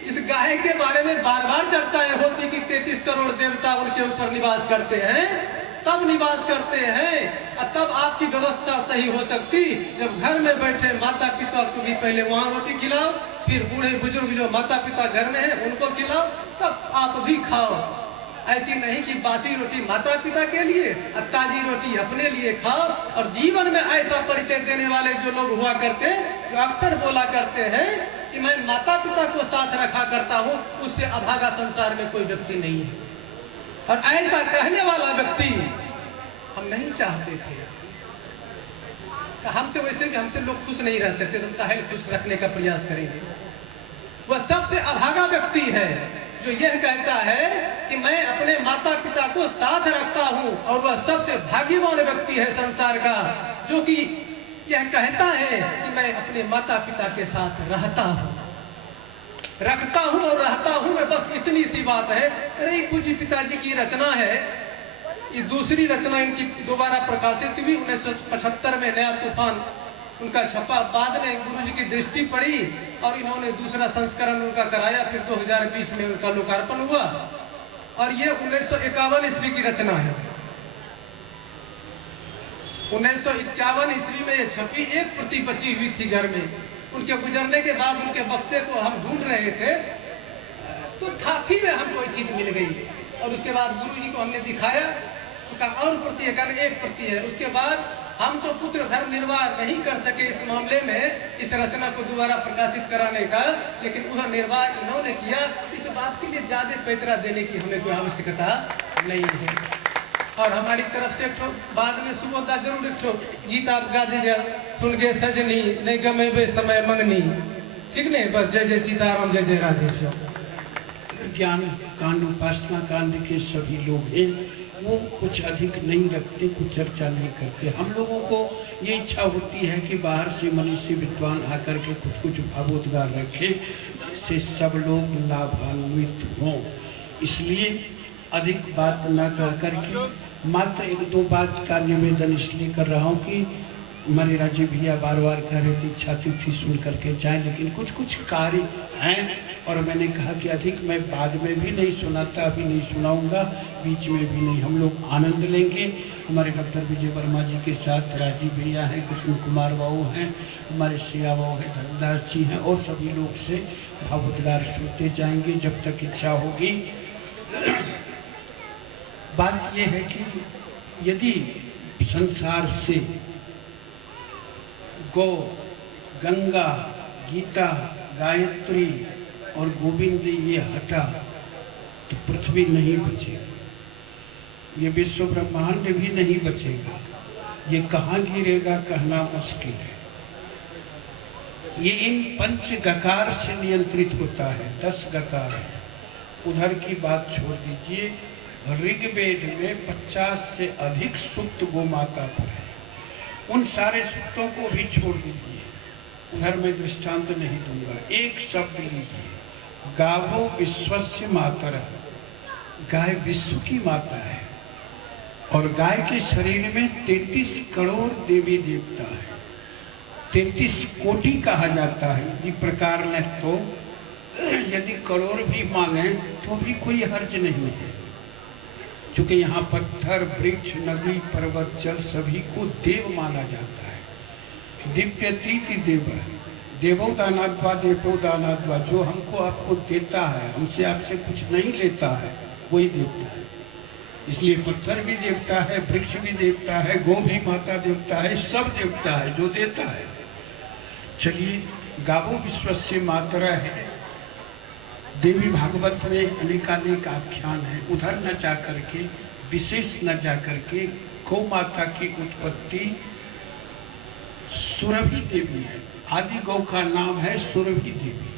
जिस गाय के बारे में बार बार चर्चाएं होती कि 33 करोड़ देवता उनके ऊपर निवास करते हैं, तब निवास करते हैं और तब आपकी व्यवस्था सही हो सकती जब घर में बैठे माता पिता को भी पहले वहाँ रोटी खिलाओ, फिर बूढ़े बुजुर्ग जो माता पिता घर में है उनको खिलाओ, तब आप भी खाओ। ऐसी नहीं कि बासी रोटी माता पिता के लिए और ताजी रोटी अपने लिए खाओ। और जीवन में ऐसा परिचय देने वाले जो लोग हुआ करते, जो अक्सर बोला करते हैं कि मैं माता पिता को साथ रखा करता हूँ, उससे अभागा संसार में कोई व्यक्ति नहीं है। और ऐसा कहने वाला व्यक्ति हम नहीं चाहते थे। हमसे वैसे भी हमसे लोग खुश नहीं रह सकते, तो काहे खुश रखने का प्रयास करेंगे। वह सबसे अभागा व्यक्ति है जो यह कहता है कि मैं अपने माता पिता को साथ रखता हूँ, और वह सबसे भाग्यवान व्यक्ति है संसार का जो कि यह कहता है कि मैं अपने माता पिता के साथ रहता हूँ, रखता हूँ और रहता हूँ मैं। बस इतनी सी बात है। अरे पूज्य पिताजी की रचना है, ये दूसरी रचना इनकी दोबारा प्रकाशित हुई 1975 में, नया तूफान उनका छपा। बाद में गुरुजी की दृष्टि पड़ी और इन्होंने दूसरा संस्करण उनका कराया, फिर 2020 में उनका लोकार्पण हुआ। और ये 1951 ईस्वी की रचना है। 1951 ईस्वी में ये छपी, एक प्रति बची हुई थी घर में। उनके गुजरने के बाद उनके बक्से को हम ढूंढ रहे थे तो थाथी में हमको ये चीज मिल गई, और उसके बाद गुरुजी को हमने दिखाया तो कहा और प्रति है, कारण एक प्रति है। उसके बाद हम तो पुत्र धर्म निर्वाह नहीं कर सके इस मामले में, इस रचना को दोबारा प्रकाशित कराने का, लेकिन वह निर्वाह इन्होंने किया। इस बात के लिए ज्यादा पैतरा देने की हमें कोई आवश्यकता नहीं है। और हमारी तरफ से तो बाद में सुबोधा जरूर एक गीत आप गा दीजिए, सुन के सजनी नहीं गमे बे समय मंगनी, ठीक नहीं, बस जय जय सीताराम, जय जय राधेश्याम। ज्ञान कांड उपासना कांड के सभी लोग हैं, वो कुछ अधिक नहीं रखते, कुछ चर्चा नहीं करते। हम लोगों को ये इच्छा होती है कि बाहर से मनुष्य विद्वान आकर के कुछ भावोद्गार रखें जिससे सब लोग लाभान्वित हों। इसलिए अधिक बात न कह करके मात्र एक दो बात का निवेदन इसलिए कर रहा हूँ कि हमारे राजीव भैया बार बार कह रहे थे इच्छा थी सुन करके जाएं, लेकिन कुछ कार्य हैं और मैंने कहा कि अधिक मैं बाद में भी नहीं सुनाता, अभी नहीं सुनाऊंगा, बीच में भी नहीं। हम लोग आनंद लेंगे। हमारे डॉक्टर विजय वर्मा जी के साथ राजीव भैया हैं, कृष्ण कुमार बाबू हैं, हमारे श्रेया बाबू हैं, धर्मदास जी हैं, और सभी लोग से भावोद्गार सुनते जाएंगे जब तक इच्छा होगी। बात यह है कि यदि संसार से गौ, गंगा, गीता, गायत्री और गोविंद ये हटा तो पृथ्वी नहीं बचेगी, ये विश्व ब्रह्मांड भी नहीं बचेगा। ये कहाँ गिरेगा कहना मुश्किल है। ये इन पंच गकार से नियंत्रित होता है। 10 गकार है। उधर की बात छोड़ दीजिए, ऋग्वेद में 50 से अधिक सूक्त गो माता पर है। उन सारे सूक्तों को भी छोड़ दीजिए, उधर मैं दृष्टांत नहीं दूंगा। एक शब्द लीजिए, गावो विश्वस्य मातरः, गाय विश्व की माता है और गाय के शरीर में 33 करोड़ देवी देवता है। 33 कोटि कहा जाता है। इसी प्रकार में तो यदि करोड़ भी माने तो भी कोई हर्ज नहीं है। क्योंकि यहाँ पत्थर, वृक्ष, नदी, पर्वत, जल सभी को देव माना जाता है। दिव्यतीति देव, देवो दानाद्वा देवो दानाद्वा, जो हमको आपको देता है, हमसे आपसे कुछ नहीं लेता है, वही देवता है। इसलिए पत्थर भी देवता है, वृक्ष भी देवता है, गौ भी माता देवता है, सब देवता है जो देता है। चलिए, गावो विश्वस्य मातरः है, देवी भागवत में अनेकानेक आख्यान है। उधर न जा करके, विशेष न जा करके, गौ माता की उत्पत्ति सुरभि देवी है। आदि गौ का नाम है सुरभि देवी।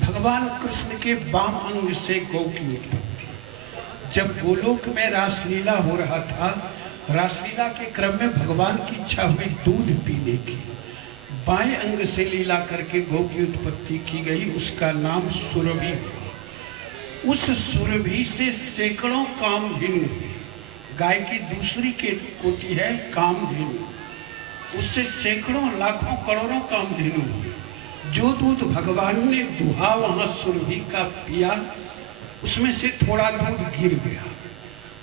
भगवान कृष्ण के वाम अंग से गौ की उत्पत्ति। जब गोलोक में रासलीला हो रहा था, रासलीला के क्रम में भगवान की इच्छा हुई दूध पीने की, बाएं अंग से लीला करके गौ की उत्पत्ति की गई, उसका नाम सुरभि हुआ। उस सुरभि से सैकड़ों कामधेनु हुए। गाय की दूसरी के कोटि है कामधेनु, उससे सैकड़ों लाखों करोड़ों कामधेनु हुए। जो दूध भगवान ने दुहा वहां सुरभि का पिया, उसमें से थोड़ा दूध गिर गया,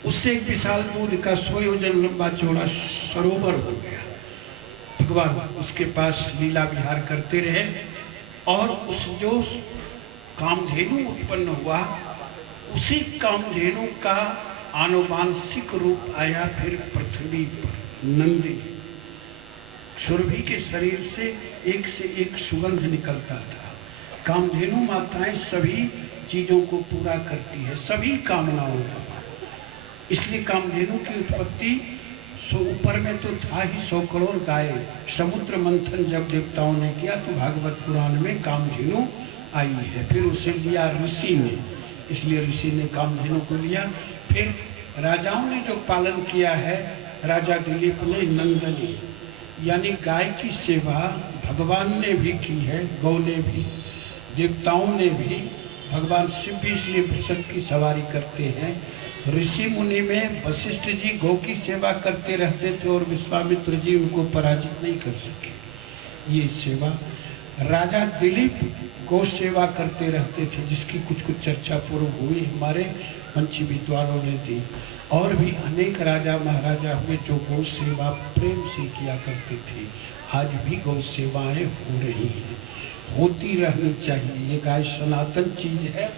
उससे एक विशाल दूध का 100 योजन लंबा चौड़ा सरोवर हो गया। भगवान उसके पास लीला विहार करते रहे और उस जो कामधेनु उत्पन्न हुआ, उसी कामधेनु का आनुवांशिक रूप आया फिर पृथ्वी पर, नंदिनी। सुरभि के शरीर से एक सुगंध निकलता था। कामधेनु माताएं सभी चीजों को पूरा करती है, सभी कामनाओं को। इसलिए कामधेनु की उत्पत्ति ऊपर में तो था ही 100 करोड़ गाय। समुद्र मंथन जब देवताओं ने किया तो भागवत पुराण में कामधेनु आई है। फिर उसे लिया ऋषि ने, इसलिए ऋषि ने कामधेनु को लिया। फिर राजाओं ने जो पालन किया है, राजा दिलीप ने नंदनी यानी गाय की सेवा भगवान ने भी की है, गौ ने भी, देवताओं ने भी। भगवान शिव भी इसलिए वृषभ की सवारी करते हैं। ऋषि मुनि में वशिष्ठ जी गौ की सेवा करते रहते थे और विश्वामित्र जी उनको पराजित नहीं कर सके, ये सेवा। राजा दिलीप गौ सेवा करते रहते थे, जिसकी कुछ कुछ चर्चा पूर्व हुई, हमारे मंची विद्वानों ने दी। और भी अनेक राजा महाराजा हुए जो गौ सेवा प्रेम से किया करते थे। आज भी गौ सेवाएं हो रही हैं, होती रहनी चाहिए। ये गाय सनातन चीज है।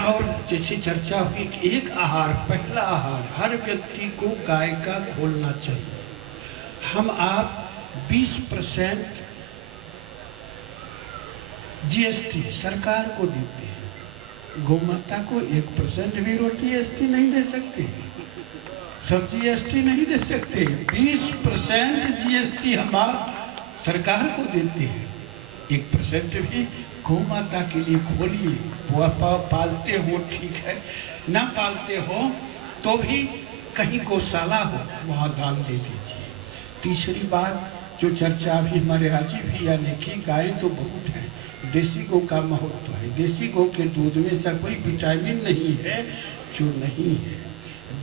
और जैसी चर्चा हुई कि एक आहार, पहला आहार हर व्यक्ति को गाय का खोलना चाहिए। हम आप 20% जीएसटी सरकार को देते हैं, गौ माता को 1% भी रोटी जीएसटी नहीं दे सकते, सब जीएसटी नहीं दे सकते। 20% जीएसटी हम आप सरकार को देते हैं, 1% भी गौ माता के लिए खोलिए। वो आप पालते हो ठीक है, ना पालते हो तो भी कहीं गौशाला हो वहाँ दान दे दीजिए। तीसरी बात जो चर्चा अभी हमारे राजीव भैया ने की, गाय तो बहुत है, देसी गौ का महत्व है। देसी गौ के दूध में ऐसा कोई विटामिन नहीं है जो नहीं है।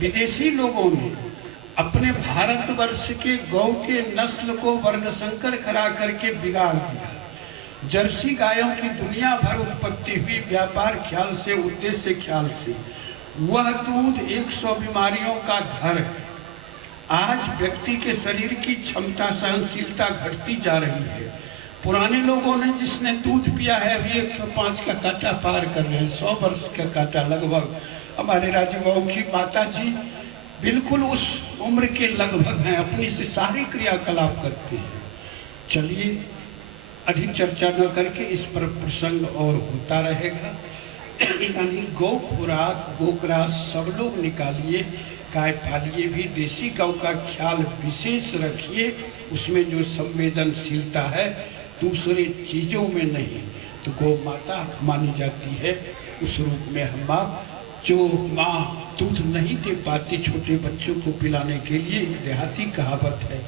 विदेशी लोगों ने अपने भारतवर्ष के गौ के नस्ल को वर्णशंकर करा करके बिगाड़ दिया। जर्सी गायों की दुनिया भर उत्पत्ति हुई व्यापार ख्याल से, उद्देश्य ख्याल से। वह दूध 100 बीमारियों का घर है। आज व्यक्ति के शरीर की क्षमता, सहनशीलता घटती जा रही है। पुराने लोगों ने जिसने दूध पिया है अभी 105 का कांटा पार कर रहे हैं, 100 वर्ष का कांटा लगभग। हमारे राजीव बाबू की माता जी बिल्कुल उस उम्र के लगभग हैं, अपनी से सारी क्रियाकलाप करते हैं। चलिए अधिक चर्चा न करके इस पर प्रसंग और होता रहेगा। यानी गौ खुराक, गोग्रास सब लोग निकालिए, गाय पालिए भी, देसी गौ का ख्याल विशेष रखिए, उसमें जो संवेदनशीलता है दूसरी चीज़ों में नहीं, तो गौ माता मानी जाती है। उस रूप में हम माँ, जो माँ दूध नहीं दे पाती छोटे बच्चों को पिलाने के लिए, एक देहाती कहावत है,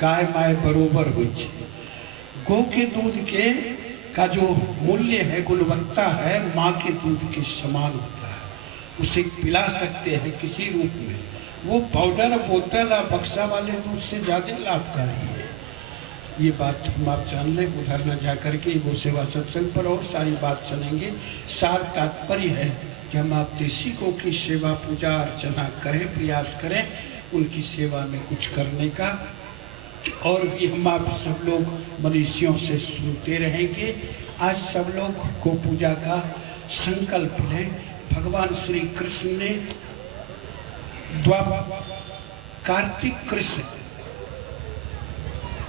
गाय माय बरोबर हो। गौ के दूध के का जो मूल्य है, गुणवत्ता है, माँ के दूध के समान होता है। उसे पिला सकते हैं किसी रूप में, वो पाउडर, बोतल या बक्सा वाले दूध से ज़्यादा लाभकारी है। ये बात हम आप जान लें, उधर न जा करके गो सेवा सत्संग पर और सारी बात सुनेंगे। सार तात्पर्य है कि हम आप देशिकों की सेवा पूजा अर्चना करें, प्रयास करें उनकी सेवा में कुछ करने का। और भी हम आप सब लोग मनीषियों से सुनते रहेंगे। आज सब लोग गो पूजा का संकल्प लें। भगवान श्री कृष्ण ने कार्तिक कृष्ण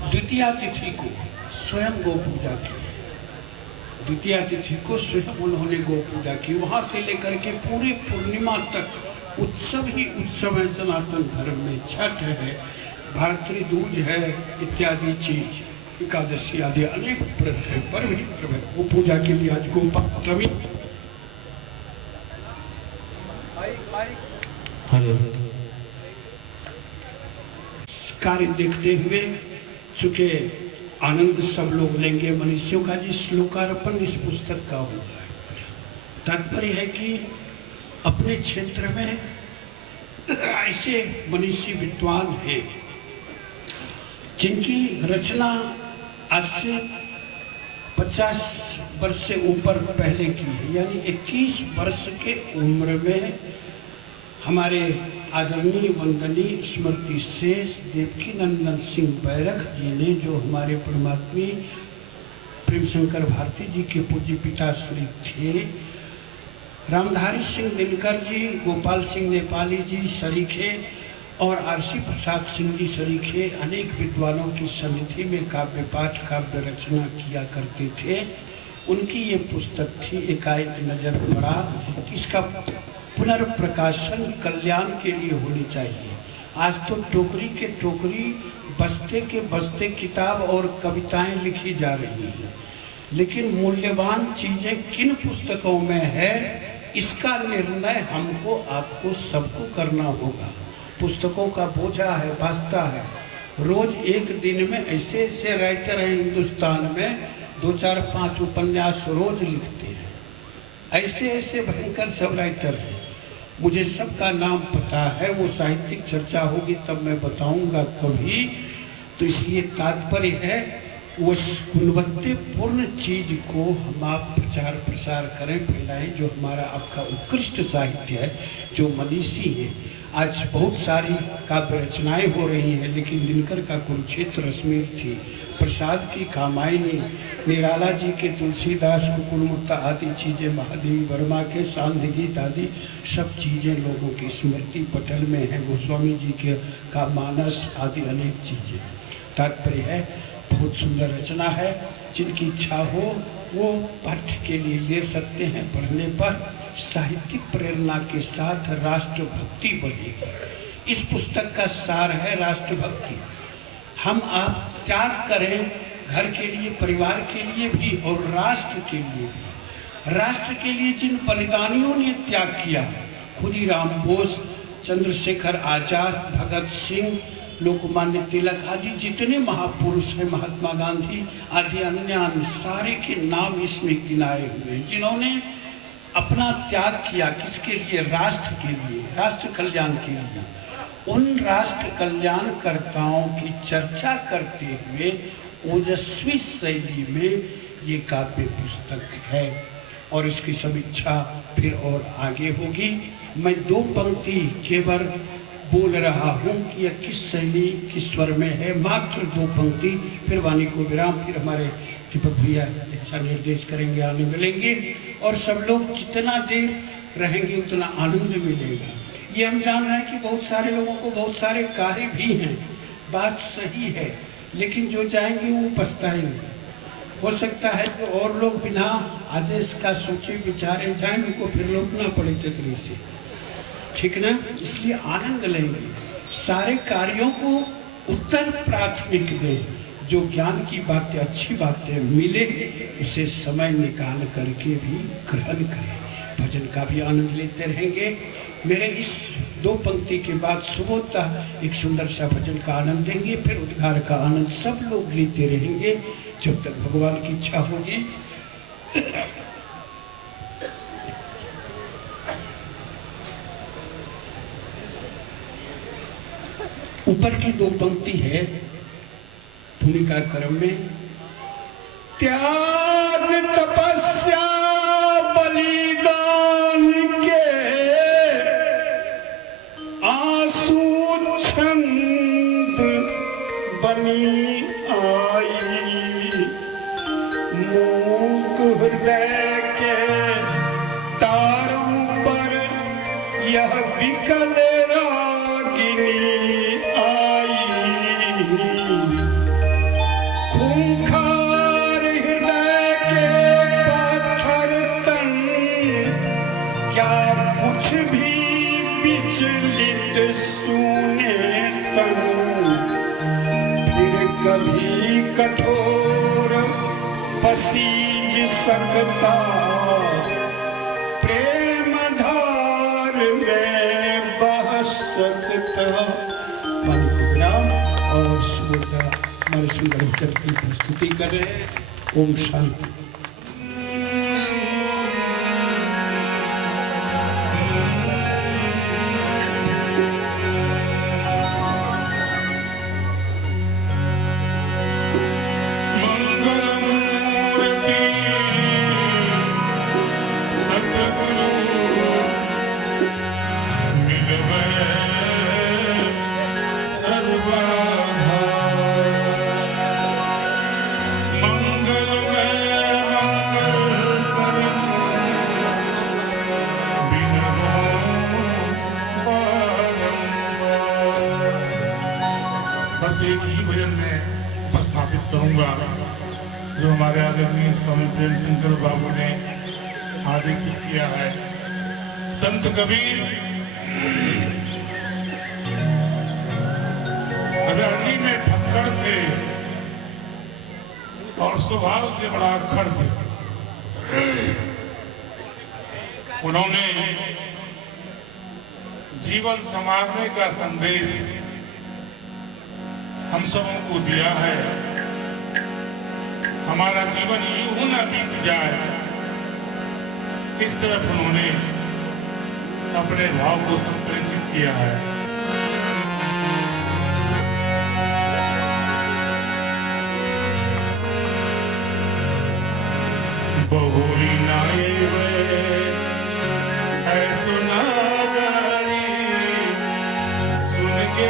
द्वितीया तिथि को स्वयं गो पूजा की। द्वितीया तिथि को स्वयं उन्होंने गो पूजा की। वहाँ से लेकर के पूरी पूर्णिमा तक उत्सव ही उत्सव है। सनातन धर्म में छठ है, भारतीय दूज है, इत्यादि चीज, एकादशी आदि अनेक व्रत है, पर्व ही पर्व है। वो पूजा के लिए आज गोपाष्टमी कार्य देखते हुए चूँकि आनंद सब लोग लेंगे। मनुष्यों का जिस श्लोकार्पण इस पुस्तक का हुआ है, तात्पर्य है कि अपने क्षेत्र में ऐसे मनीषी विद्वान हैं जिनकी रचना आज से 50 वर्ष से ऊपर पहले की है। यानी 21 वर्ष के उम्र में हमारे आदरणीय वंदनीय स्मृति शेष देवकी नंदन सिंह बैरख जी ने, जो हमारे परमात्मी प्रेम शंकर भारती जी के पूज्य पिताश्री थे, रामधारी सिंह दिनकर जी, गोपाल सिंह नेपाली जी सरीखे और आरसी प्रसाद सिंह जी सरीखे अनेक विद्वानों की समिति में काव्य पाठ काव्य रचना किया करते थे। उनकी ये पुस्तक थी। एकाएक नजर पड़ा कि इसका पुनर्प्रकाशन कल्याण के लिए होनी चाहिए। आज तो टोकरी के टोकरी, बस्ते के बस्ते किताब और कविताएं लिखी जा रही हैं, लेकिन मूल्यवान चीज़ें किन पुस्तकों में है, इसका निर्णय हमको आपको सबको करना होगा। पुस्तकों का बोझा है, वास्ता है। रोज एक दिन में ऐसे ऐसे राइटर हैं हिंदुस्तान में, 2, 4, 5 उपन्यास रोज लिखते हैं। ऐसे ऐसे भयंकर सब राइटर हैं, मुझे सबका नाम पता है। वो साहित्यिक चर्चा होगी तब मैं बताऊंगा कभी। तो इसलिए तात्पर्य है उस गुणवत्तापूर्ण चीज को हम आप प्रचार प्रसार करें, फैलाएं, जो हमारा आपका उत्कृष्ट साहित्य है, जो मनीषी है। आज बहुत सारी काव्य रचनाएं हो रही हैं, लेकिन दिनकर का कुरुक्षेत्र रश्मि थी, प्रसाद की कामायनी, निराला जी के तुलसीदास कुकुलमुत्ता आदि चीज़ें, महादेवी वर्मा के सांध्य गीत आदि सब चीज़ें लोगों की स्मृति पटल में हैं। गोस्वामी जी के का मानस आदि अनेक चीज़ें। तात्पर्य है बहुत सुंदर रचना है। जिनकी इच्छा हो वो पाठ्य के लिए ले सकते हैं। पढ़ने पर साहित्यिक प्रेरणा के साथ राष्ट्रभक्ति बढ़ेगी। इस पुस्तक का सार है राष्ट्रभक्ति। हम आप त्याग करें घर के लिए, परिवार के लिए भी और राष्ट्र के लिए भी। राष्ट्र के लिए जिन बलिदानियों ने त्याग किया, खुदीराम बोस, चंद्रशेखर आजाद, भगत सिंह, लोकमान्य तिलक आदि जितने महापुरुष हैं, महात्मा गांधी आदि अन्य सारे के नाम इसमें गिनाए हुए हैं, जिन्होंने अपना त्याग किया। किसके लिए? राष्ट्र के लिए, राष्ट्र कल्याण के लिए। उन राष्ट्र कल्याणकर्ताओं की चर्चा करते हुए ओजस्वी शैली में ये काव्य पुस्तक है और इसकी समीक्षा फिर और आगे होगी। मैं 2 पंक्ति केवल बोल रहा हूँ कि यह किस शैली किस स्वर में है, मात्र 2 पंक्ति, फिर वाणी को विराम, फिर हमारे दीपक भैया अच्छा निर्देश करेंगे, आनंद लेंगे और सब लोग जितना देर रहेंगे उतना आनंद मिलेगा। ये हम जान रहे हैं कि बहुत सारे लोगों को बहुत सारे कार्य भी हैं, बात सही है, लेकिन जो जाएंगे वो पछताएंगे। हो सकता है कि और लोग बिना आदेश का सोचे विचारे जाएं, उनको फिर रोकना पड़े तितली से, ठीक ना? इसलिए आनंद लेंगे, सारे कार्यों को उत्तर प्राथमिक दें। जो ज्ञान की बातें, अच्छी बातें मिले उसे समय निकाल करके भी ग्रहण करें। भजन का भी आनंद लेते रहेंगे। मेरे इस 2 पंक्ति के बाद सुबह एक सुंदर सा भजन का आनंद देंगे, फिर उद्गार का आनंद सब लोग लेते रहेंगे जब तक भगवान की इच्छा होगी। ऊपर की 2 पंक्ति है, भूमिका क्रम में त्याग तपस्या बलिदान के आंसू छंद बनी आई, मूक हृदय के तारों पर यह विकल रागिनी आई। खूंखार हृदय के पाथर तन क्या कुछ भी विचलित सुने तन, फिर कभी कठोर पसीज सकता प्रेम धार में बह सकता। मानिक और सुधा हमारे सुंदर अक्षर की प्रस्तुति कर रहे हैं। ओम शांति। बस एक ही भजन में उपस्थापित करूंगा जो हमारे आदरणीय स्वामी प्रेम शंकर बाबू ने आदेशित किया है। संत कबीर रहनी में फक्कड़ थे और स्वभाव से बड़ा अक्खड़ थे। उन्होंने जीवन संवारने का संदेश हम सबों को दिया है। हमारा जीवन यूं न बीत जाए, इस तरफ उन्होंने अपने भाव को संप्रेषित किया है। बहुरी नाये सुनागारी सुन के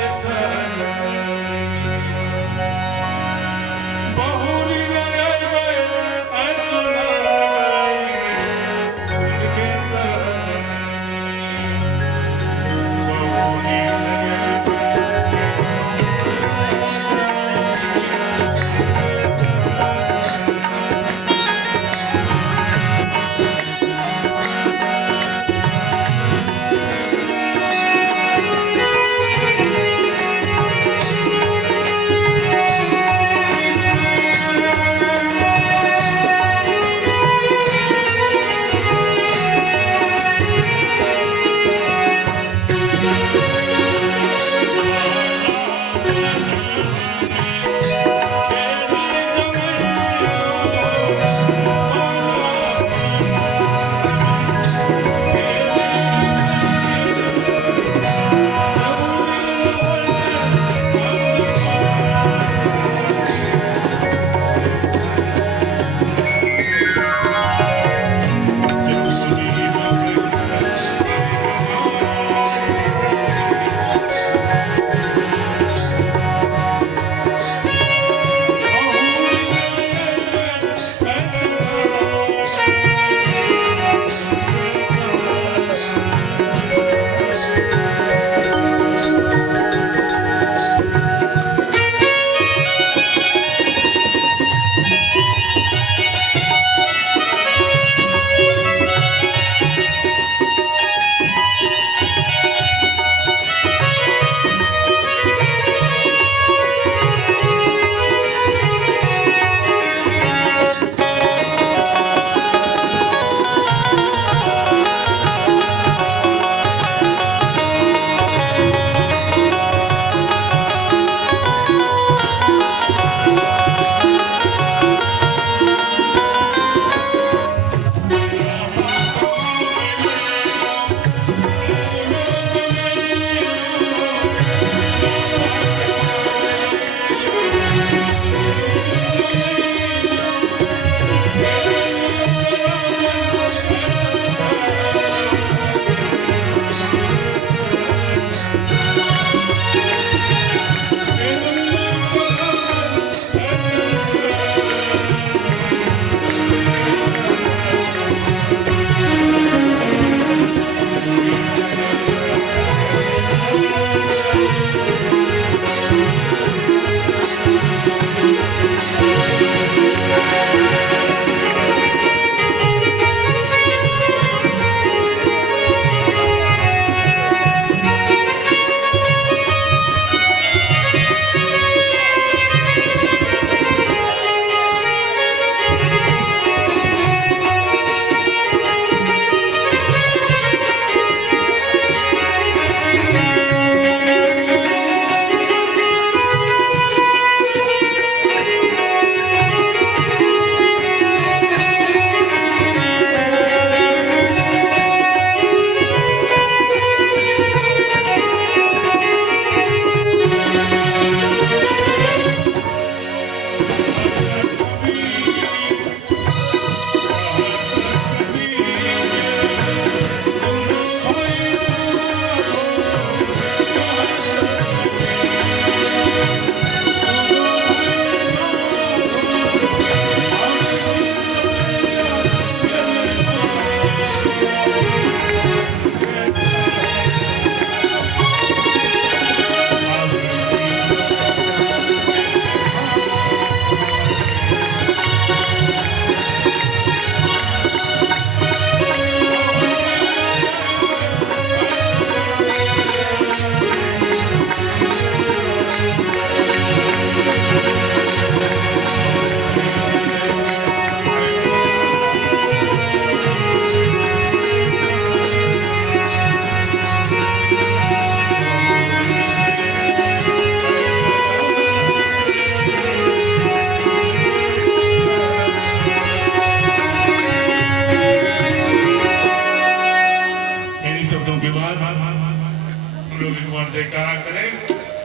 जयकारा करें।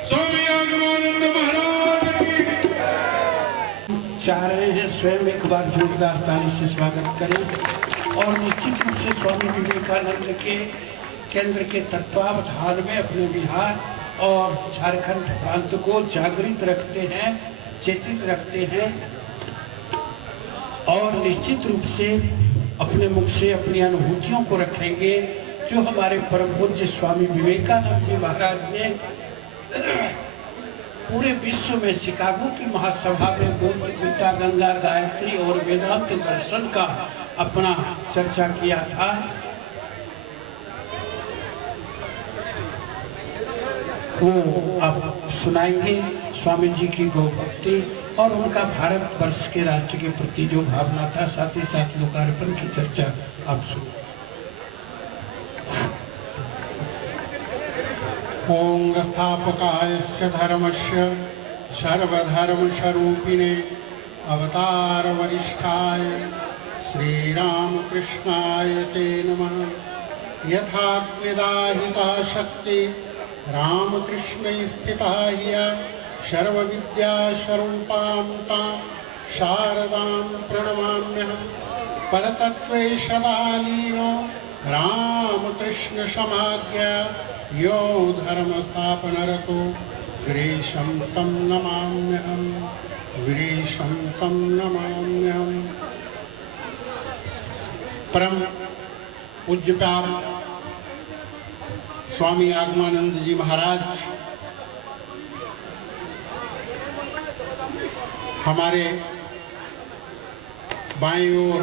स्वामी आगमानंद महाराज की। चाह रहे हैं स्वयं एक बार जोरदार ताली से स्वागत करें और निश्चित रूप से स्वामी विवेकानंद के केंद्र के तत्वावधान में अपने बिहार और झारखंड प्रांत को जागृत रखते हैं, चेतित रखते हैं और निश्चित रूप से अपने मुख से अपनी अनुभूतियों को रखेंगे जो हमारे परम पूज्य स्वामी विवेकानंद जी महाराज ने पूरे विश्व में शिकागो की महासभा में गौर गीता, गंगा, गायत्री और वेदांत दर्शन का अपना चर्चा किया था। वो अब सुनाएंगे स्वामी जी की गौ भक्ति और उनका भारत वर्ष के राष्ट्र के प्रति जो भावना था, साथ ही साथ लोकार्पण की चर्चा आप सुनो। ओम स्थापकायस्य धर्मस्य सर्वधर्मस्वरूपिणे अवतार वरिष्ठाय श्रीरामकृष्णाय ते नमः। यथात्मदाहिता शक्ति रामकृष्ण स्थिता ह्य सर्वविद्यास्वरूपां तां शारदां प्रणमाम्यहं। परतत्त्वे सदा लीनो रामकृष्ण समाज्ञा यो धर्म स्थापनरतो वीरेशं तं नमाम्यहं, वीरेशं तं नमाम्यहं। परम पूज्यपाद स्वामी आगमानंद जी महाराज हमारे बाईं ओर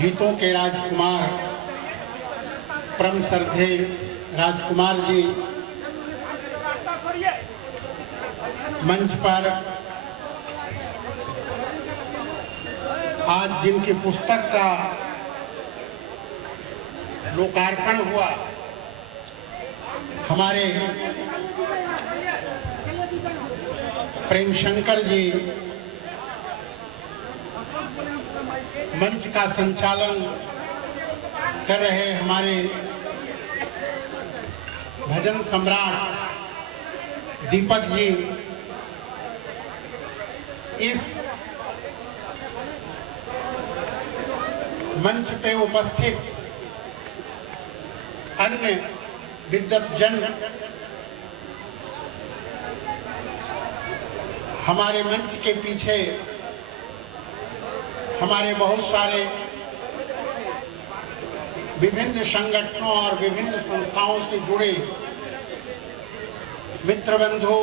गीतों के राजकुमार परम श्रद्धेय राजकुमार जी मंच पर आज जिनकी पुस्तक का लोकार्पण हुआ, हमारे प्रेम शंकर जी मंच का संचालन कर रहे, हमारे भजन सम्राट दीपक जी इस मंच पे उपस्थित अन्य विद्वत जन, हमारे मंच के पीछे हमारे बहुत सारे विभिन्न संगठनों और विभिन्न संस्थाओं से जुड़े मित्र बंधु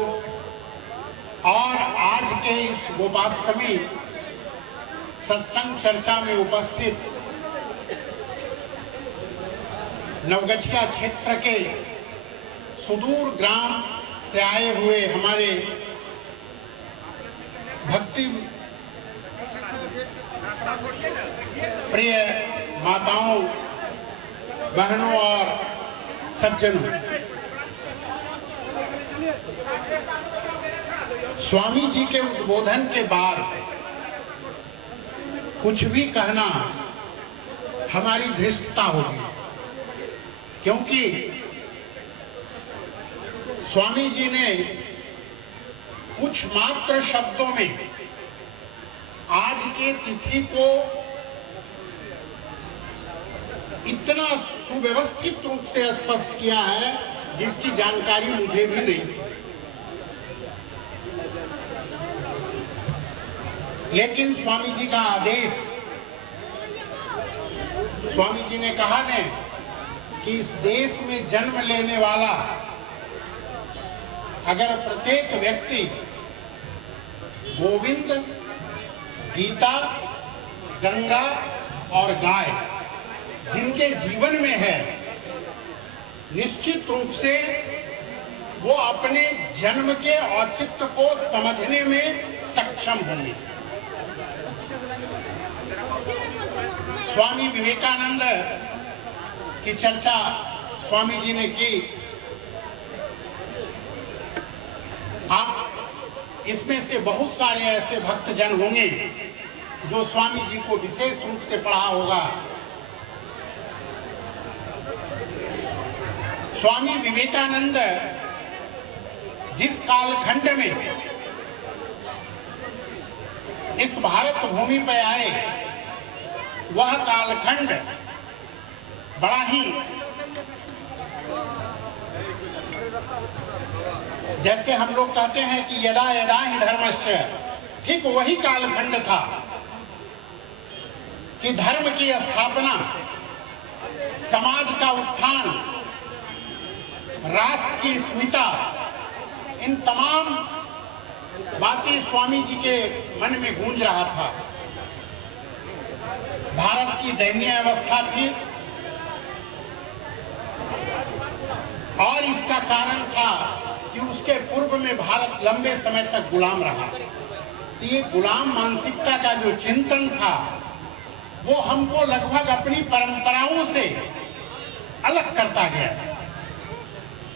और आज के इस गोपाष्टमी सत्संग चर्चा में उपस्थित नवगछिया क्षेत्र के सुदूर ग्राम से आए हुए हमारे भक्ति प्रिय माताओं, बहनों और सज्जनों, स्वामी जी के उद्बोधन के बाद कुछ भी कहना हमारी धृष्टता होगी, क्योंकि स्वामी जी ने कुछ मात्र शब्दों में आज की तिथि को इतना सुव्यवस्थित रूप से स्पष्ट किया है जिसकी जानकारी मुझे भी नहीं थी। लेकिन स्वामी जी का आदेश, स्वामी जी ने कहा ने कि इस देश में जन्म लेने वाला अगर प्रत्येक व्यक्ति गोविंद, गीता, गंगा और गाय जिनके जीवन में है, निश्चित रूप से वो अपने जन्म के औचित्य को समझने में सक्षम होंगे। स्वामी विवेकानंद की चर्चा स्वामी जी ने की। आप इसमें से बहुत सारे ऐसे भक्तजन होंगे जो स्वामी जी को विशेष रूप से पढ़ा होगा। स्वामी विवेकानंद जिस कालखंड में इस भारत भूमि पर आए, वह कालखंड बड़ा ही, जैसे हम लोग कहते हैं कि यदा यदा ही धर्मस्य, ठीक वही कालखंड था कि धर्म की स्थापना, समाज का उत्थान, राष्ट्र की स्मिता, इन तमाम बातें स्वामी जी के मन में गूंज रहा था। भारत की दयनीय अवस्था थी और इसका कारण था कि उसके पूर्व में भारत लंबे समय तक गुलाम रहा। तो ये गुलाम मानसिकता का जो चिंतन था वो हमको लगभग अपनी परंपराओं से अलग करता गया,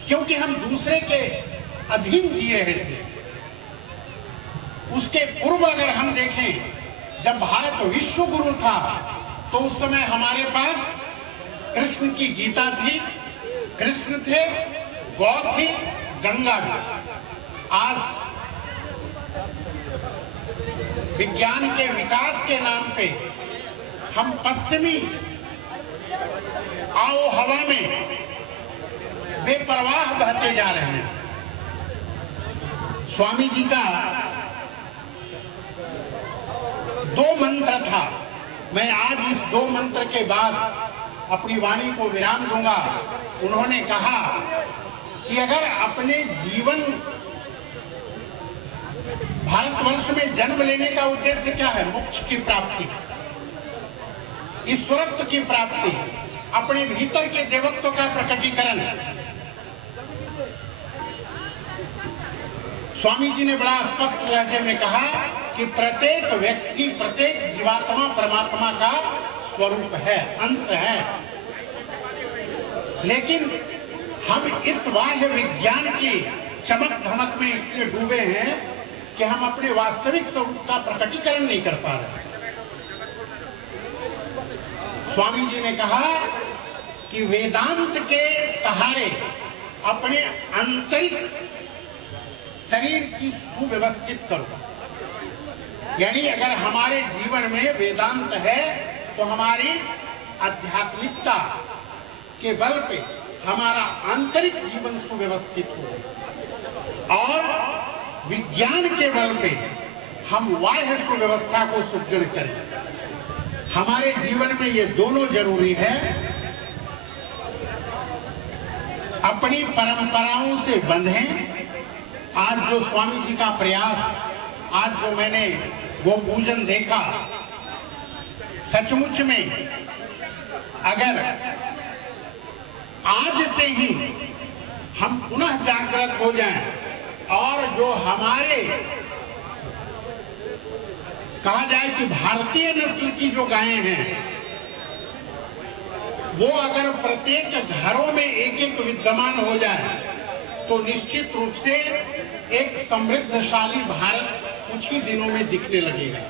क्योंकि हम दूसरे के अधीन जी रहे थे। उसके पूर्व अगर हम देखें, जब भारत विश्व गुरु था तो उस समय हमारे पास कृष्ण की गीता थी, कृष्ण थे, गौ थी, गंगा भी। आज विज्ञान के विकास के नाम पे हम पश्चिमी आओ हवा में बेपरवाह बहते जा रहे हैं। स्वामी जी का 2 मंत्र था। मैं आज इस 2 मंत्र के बाद अपनी वाणी को विराम दूंगा। उन्होंने कहा कि अगर अपने जीवन, भारतवर्ष में जन्म लेने का उद्देश्य क्या है? मोक्ष की प्राप्ति, ईश्वरत्व की प्राप्ति, अपने भीतर के देवत्व का प्रकटीकरण। स्वामी जी ने बड़ा स्पष्ट लहजे में कहा कि प्रत्येक व्यक्ति, प्रत्येक जीवात्मा परमात्मा का स्वरूप है, अंश है। लेकिन हम इस बाह्य विज्ञान की चमक धमक में इतने डूबे हैं कि हम अपने वास्तविक स्वरूप का प्रकटीकरण नहीं कर पा रहे। स्वामी जी ने कहा कि वेदांत के सहारे अपने आंतरिक शरीर की सुव्यवस्थित करो। यानी अगर हमारे जीवन में वेदांत है तो हमारी आध्यात्मिकता के बल पे हमारा आंतरिक जीवन सुव्यवस्थित हो और विज्ञान के बल पे हम बाह्य सुव्यवस्था को सुदृढ़ करें। हमारे जीवन में ये दोनों जरूरी है। अपनी परंपराओं से बंधें। आज जो स्वामी जी का प्रयास, आज जो मैंने वो पूजन देखा, सचमुच में अगर आज से ही हम पुनः जागृत हो जाएं और जो हमारे कहा जाए कि भारतीय नस्ल की जो गायें हैं वो अगर प्रत्येक घरों में एक एक विद्यमान हो जाए तो निश्चित रूप से एक समृद्धशाली भारत कुछ ही दिनों में दिखने लगेगा।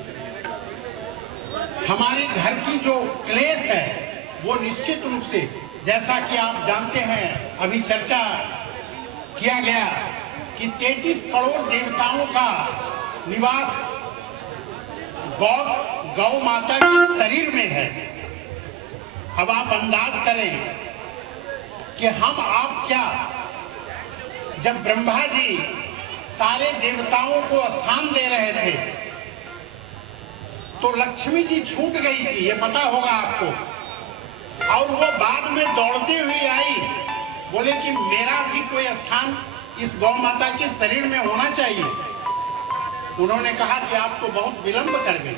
हमारे घर की जो क्लेश है वो निश्चित रूप से, जैसा कि आप जानते हैं, अभी चर्चा किया गया कि 33 करोड़ देवताओं का निवास गौ माता के शरीर में है। अब आप अंदाज करें कि हम आप क्या, जब ब्रह्मा जी सारे देवताओं को स्थान दे रहे थे तो लक्ष्मी जी छूट गई थी, ये पता होगा आपको, और वो बाद में दौड़ती हुई आई, बोले कि मेरा भी कोई स्थान इस गौ माता के शरीर में होना चाहिए। उन्होंने कहा कि आप तो बहुत विलंब कर गए,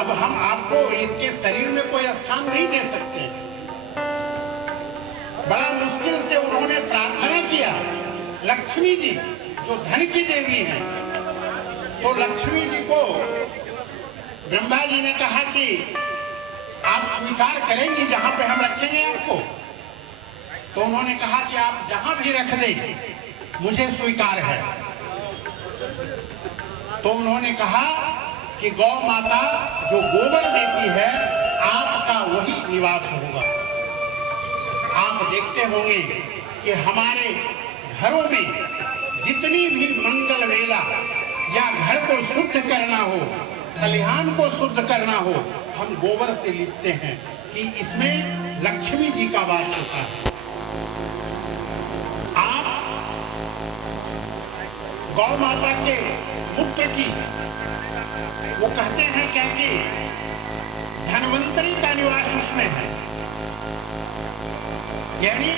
अब हम आपको इनके शरीर में कोई स्थान नहीं दे सकते। बड़ा मुश्किल से उन्होंने प्रार्थना किया, लक्ष्मी जी जो धन की देवी हैं, तो लक्ष्मी जी को ब्रह्मा जी ने कहा कि आप स्वीकार करेंगी जहां पे हम रखेंगे आपको? तो उन्होंने कहा कि आप जहां भी रख दें मुझे स्वीकार है। तो उन्होंने कहा कि गौ माता जो गोबर देती है आपका वही निवास होगा। आप देखते होंगे कि हमारे घरों में जितनी भी मंगल वेला या घर को शुद्ध करना हो, खलिहान को शुद्ध करना हो, हम गोबर से लिपते हैं कि इसमें लक्ष्मी जी का वास होता है। आप गौ माता के मूत्र की वो कहते हैं क्या कि धनवंतरी का निवास उसमें है, यानी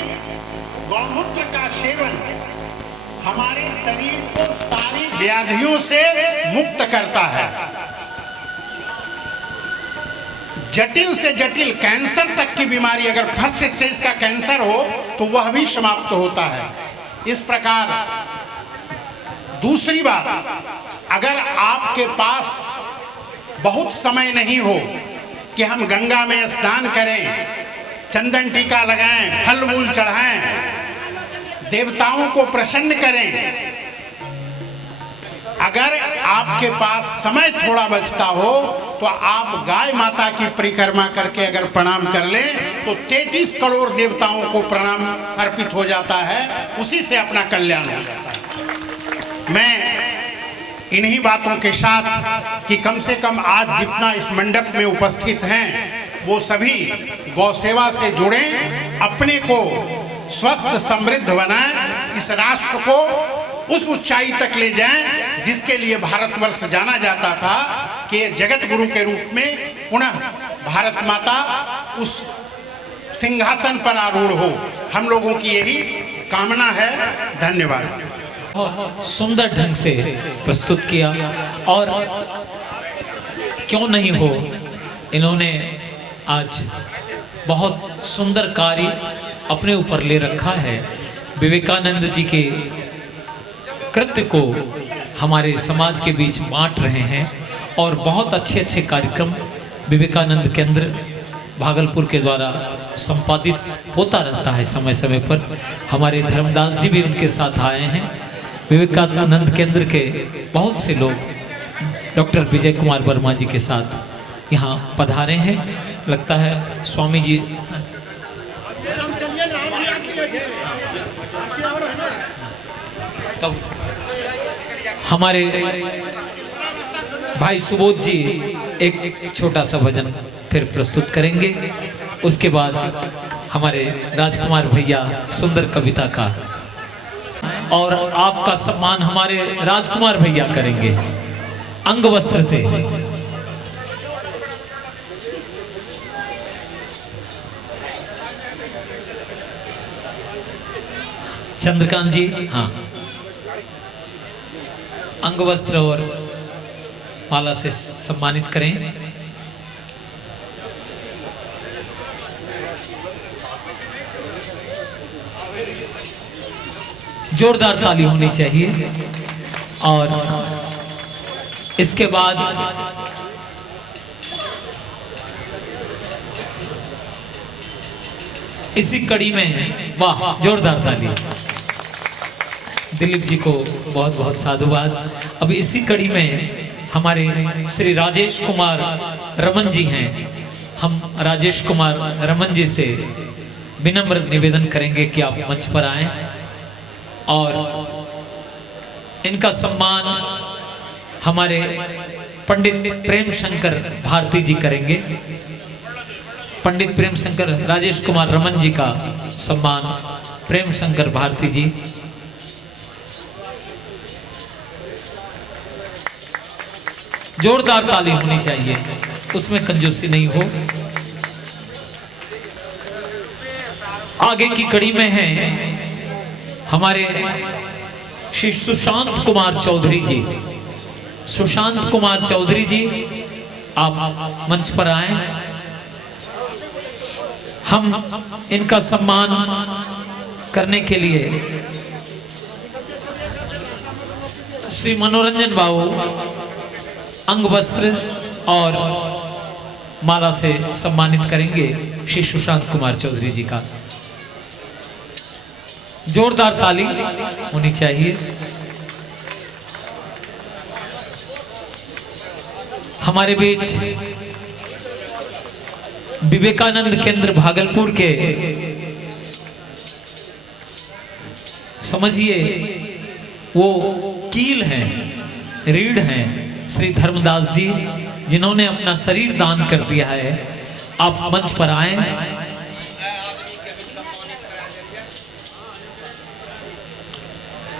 गौमूत्र का सेवन हमारे शरीर को सारी व्याधियों से मुक्त करता है। जटिल से जटिल कैंसर तक की बीमारी, अगर फर्स्ट स्टेज का कैंसर हो तो वह भी समाप्त होता है। इस प्रकार दूसरी बात, अगर आपके पास बहुत समय नहीं हो कि हम गंगा में स्नान करें, चंदन टीका लगाएं, फल मूल चढ़ाएं, देवताओं को प्रसन्न करें, अगर आपके पास समय थोड़ा बचता हो तो आप गाय माता की परिक्रमा करके अगर प्रणाम कर लें तो 33 करोड़ देवताओं को प्रणाम अर्पित हो जाता है, उसी से अपना कल्याण हो जाता है। मैं इन्हीं बातों के साथ कि कम से कम आज जितना इस मंडप में उपस्थित हैं वो सभी गौ सेवा से जुड़े, अपने को स्वस्थ समृद्ध बनाएं, इस राष्ट्र को उस ऊंचाई तक ले जाएं जिसके लिए भारतवर्ष जाना जाता था कि जगत गुरु के रूप में पुनः भारत माता उस सिंहासन पर आरूढ़ हो। हम लोगों की यही कामना है। धन्यवाद। सुंदर ढंग से प्रस्तुत किया, और क्यों नहीं हो, इन्होंने आज बहुत सुंदर कार्य अपने ऊपर ले रखा है। विवेकानंद जी के कृत्य को हमारे समाज के बीच बांट रहे हैं, और बहुत अच्छे अच्छे कार्यक्रम विवेकानंद केंद्र भागलपुर के द्वारा संपादित होता रहता है समय समय पर। हमारे धर्मदास जी भी उनके साथ आए हैं। विवेकानंद केंद्र के बहुत से लोग डॉक्टर विजय कुमार वर्मा जी के साथ यहाँ पधारे हैं। लगता है स्वामी जी तब हमारे भाई सुबोध जी एक छोटा सा भजन फिर प्रस्तुत करेंगे। उसके बाद हमारे राजकुमार भैया सुंदर कविता का, और आपका सम्मान हमारे राजकुमार भैया करेंगे अंग वस्त्र से। चंद्रकांत जी, हाँ, अंग वस्त्र और माला से सम्मानित करें। जोरदार ताली होनी चाहिए। और इसके बाद इसी कड़ी में, वाह, जोरदार ताली। दिलीप जी को बहुत बहुत साधुवाद। अब इसी कड़ी में हमारे श्री राजेश कुमार रमन जी हैं। हम राजेश कुमार रमन जी से विनम्र निवेदन करेंगे कि आप मंच पर आएं, और इनका सम्मान हमारे पंडित प्रेम शंकर भारती जी करेंगे। पंडित प्रेम शंकर, राजेश कुमार रमन जी का सम्मान प्रेम शंकर भारती जी। जोरदार ताली होनी चाहिए, उसमें कंजूसी नहीं हो। आगे की कड़ी में हैं हमारे श्री सुशांत कुमार चौधरी जी। सुशांत कुमार चौधरी जी, आप मंच पर आए। हम इनका सम्मान करने के लिए श्री मनोरंजन बाबू अंग वस्त्र और माला से सम्मानित करेंगे श्री सुशांत कुमार चौधरी जी का। जोरदार ताली होनी चाहिए। हमारे बीच विवेकानंद केंद्र भागलपुर के समझिए वो कील हैं, रीढ़ हैं श्री धर्मदास जी, जिन्होंने अपना शरीर दान कर दिया है। आप मंच पर आए।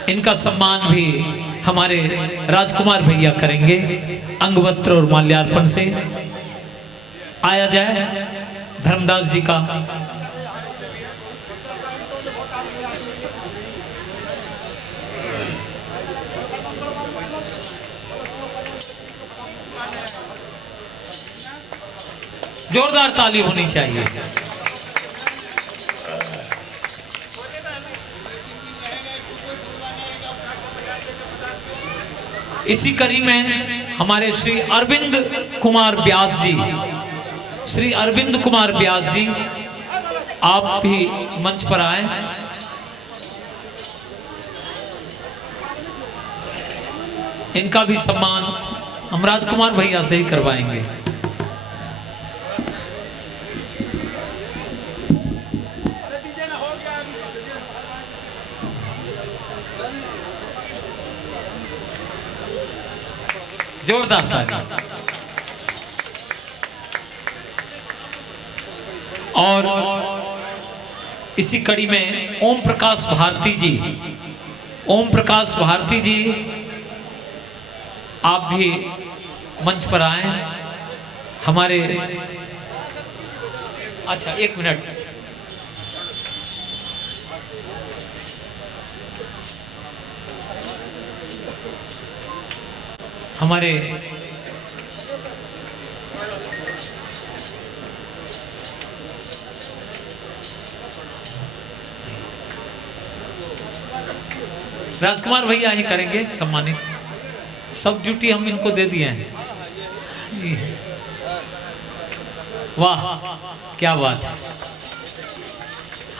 इनका सम्मान भी हमारे राजकुमार भैया करेंगे अंग वस्त्र और माल्यार्पण से। आया जाए धर्मदास जी का। जोरदार ताली होनी चाहिए। इसी कड़ी में हमारे श्री अरविंद कुमार व्यास जी, श्री अरविंद कुमार व्यास जी, आप भी मंच पर आए। इनका भी सम्मान हम राजकुमार भैया से ही करवाएंगे। जोरदार ताली। और इसी कड़ी में ओम प्रकाश भारती जी, ओम प्रकाश भारती जी, आप भी मंच पर आए। हमारे अच्छा एक मिनट, हमारे राजकुमार भैया ही करेंगे सम्मानित। सब ड्यूटी हम इनको दे दिए हैं। वाह क्या बात।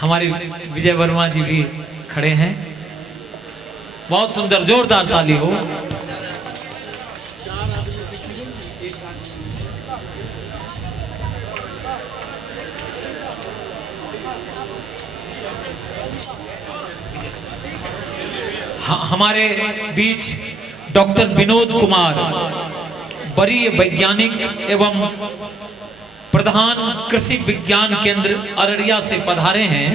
हमारे विजय वर्मा जी भी खड़े हैं। बहुत सुंदर, जोरदार ताली हो। हमारे बीच डॉक्टर विनोद कुमार, वरीय वैज्ञानिक एवं प्रधान कृषि विज्ञान केंद्र अररिया से पधारे हैं।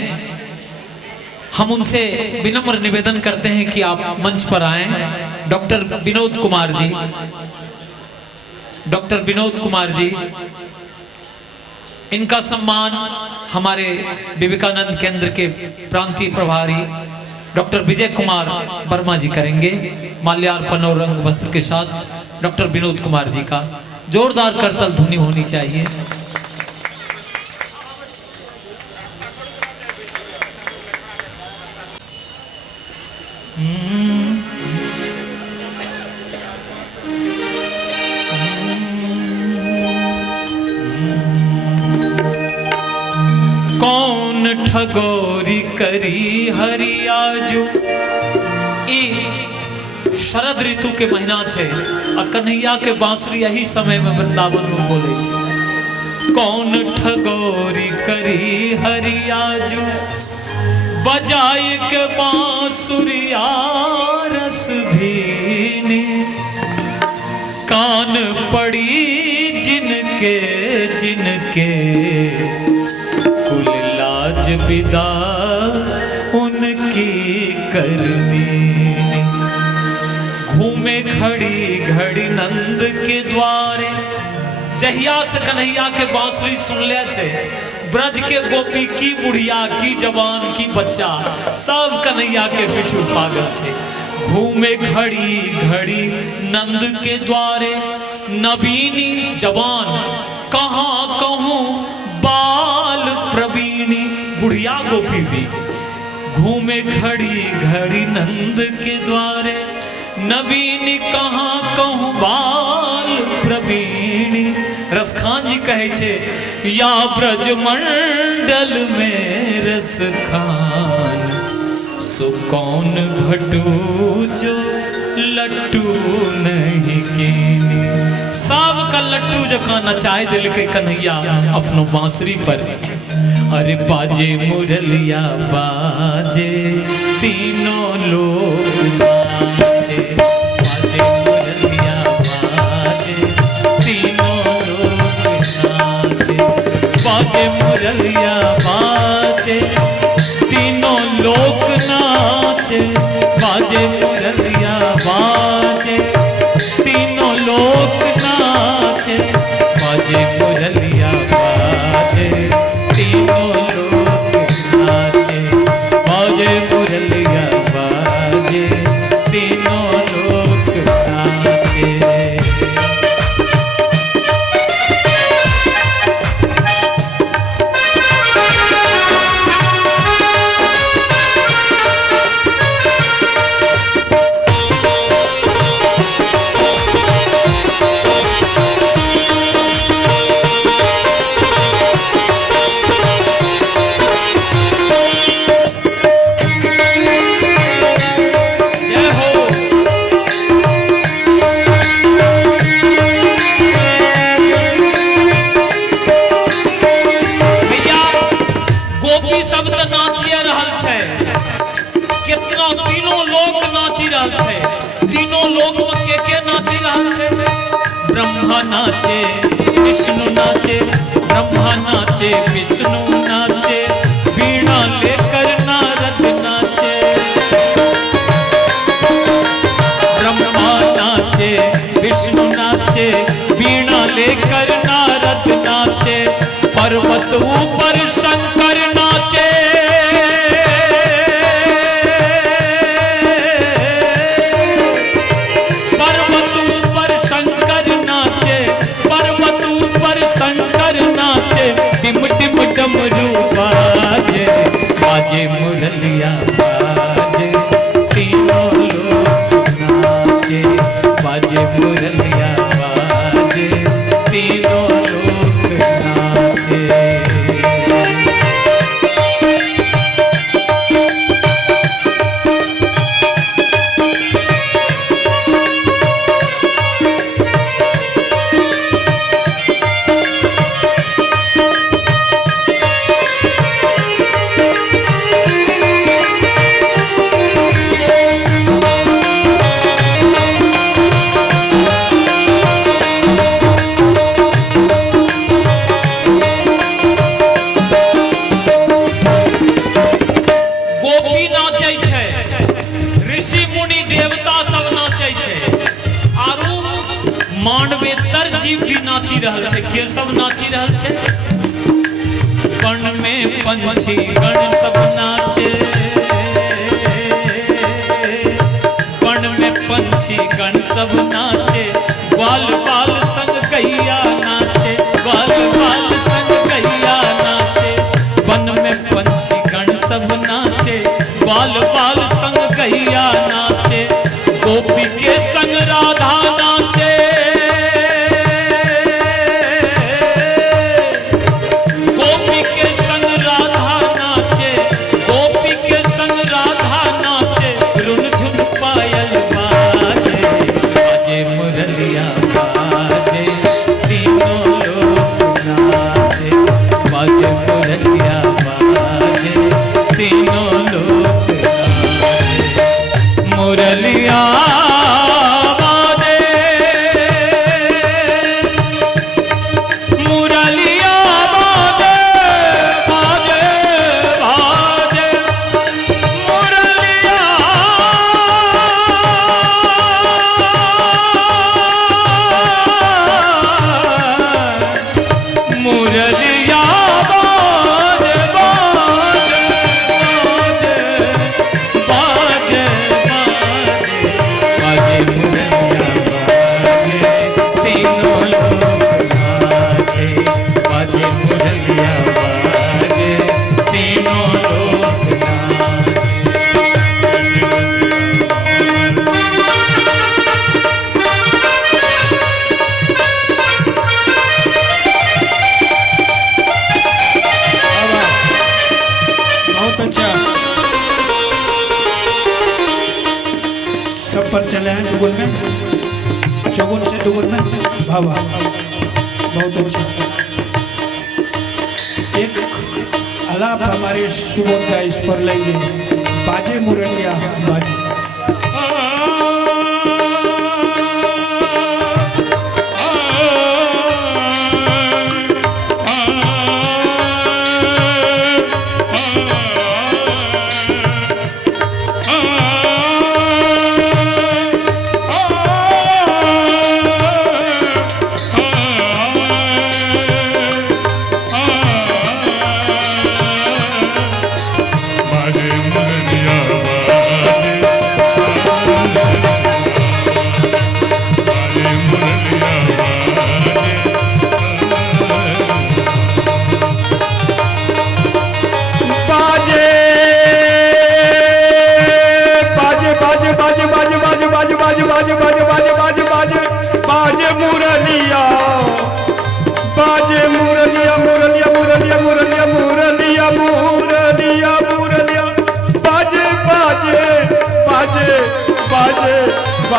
हम उनसे विनम्र निवेदन करते हैं कि आप मंच पर आएं। डॉक्टर विनोद कुमार जी, डॉक्टर विनोद कुमार जी, इनका सम्मान हमारे विवेकानंद केंद्र के प्रांतीय प्रभारी डॉक्टर विजय कुमार वर्मा जी करेंगे। माल्यार्पण और रंग वस्त्र के साथ डॉक्टर विनोद कुमार जी का जोरदार करतल ध्वनि होनी चाहिए। कौन ठगोरी करी हरियाजू। शरद ऋतु के महीना छे आ कन्हैया के बांसुरी यही समय में वृंदावन में बोले छे। कौन ठगोरी करी हरियाजू, बजाए के बांसुरिया रस भीनी। कान पड़ी जिनके जिनके कुल लाज विदा उनकी कर दी। घूमे घड़ी घड़ी नंद के द्वारे। जहिया से कन्हैया के बांसुरी सुन ले छे, ब्रज के गोपी की बुढ़िया की जवान की बच्चा सब कन्हैया के पीछू पागल छे। घूमे घड़ी घड़ी नंद के द्वारे, नवीनी जवान कहाँ कहूँ बाल प्रवीणी। बुढ़िया गोपी भी घूमे घड़ी घड़ी नंद के द्वारे, नवीनी कहाँ कहूँ बाल प्रवीणी। रसखान जी कहे छे, या ब्रज मंडल में रसखान, सो कौन भटू जो लट्टू नहीं कीनी। सब का लट्टू जका नचाए दिल के कन्हैया अपनो बांसुरी पर। अरे बाजे मुरलिया बाजे तीनों लोग नाचे, बाजे मुरलिया बाजे तीनों लोग नाचे, बाजे मुरलिया बाजे तीनों लोग नाचे, बाजे मुरलिया बाजे तीनों लोग नाचे, बाजे मुरलिया बाजे तीनों लोग नाचे, बाजे मुरलिया बाजे तीनों लोग नाचे। ब्रह्मा नाचे विष्णु नाचे, ब्रह्मा नाचे विष्णु नाचे, वीणा लेकर नारद नाचे, ब्रह्मा नाचे विष्णु नाचे, वीणा लेकर नारद नाचे, पर्वत ऊपर शंकर नाचे, शंकर नाचे, डिम डिम डमरू बाजे, बाजे मुरलिया बाजे तीनों लोग नाचे, बाजे मुरलिया बाजे तीनों लोग नाचे। मानवेतर जीव भी नाची रहल छे, के सब नाची रहल छे, वन में पंछी गण सब नाचे, वन में पंछी गण सब नाचे, ग्वाल बाल संग गैया नाचे, ग्वाल बाल संग गैया नाचे, वन में पंछी गण सब नाचे, ग्वाल बाल संग गैया नाचे, गोपी के संग राधा नाचे, गोपी के संग राधा नाचे, गोपी के संग राधा नाचे, रुन झुन पायल बाजे, बाजे मुरलिया बाजे तीनों लोग नाचे, बाजे मुरलिया बाजे तीनों लोग नाचे, मुरलिया सब पर चले हैं दुगुन में, चौगुन से दुगुन में भावा बहुत अच्छा। एक आलाप हमारे सुबोधा इस पर लेंगे। बाजे मुरलिया बाजे।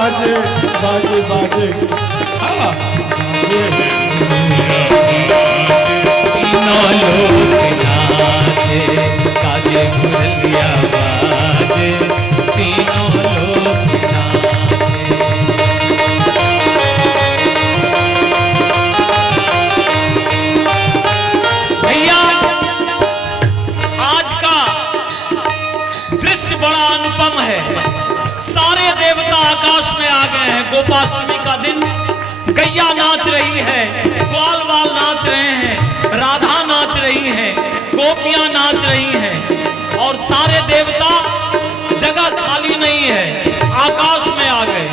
बाजे बाजे बाजे तीनों लोग नाचे काजे मुरलिया बाजे तीनों लोग नाचे। भैया आज का दृश्य बड़ा अनुपम है। सारे देवता आकाश में आ गए हैं। गोपाष्टमी का दिन गैया नाच रही है, ग्वाल बाल नाच रहे हैं, राधा नाच रही है, गोपियां नाच रही हैं और सारे देवता, जगह खाली नहीं है, आकाश में आ गए।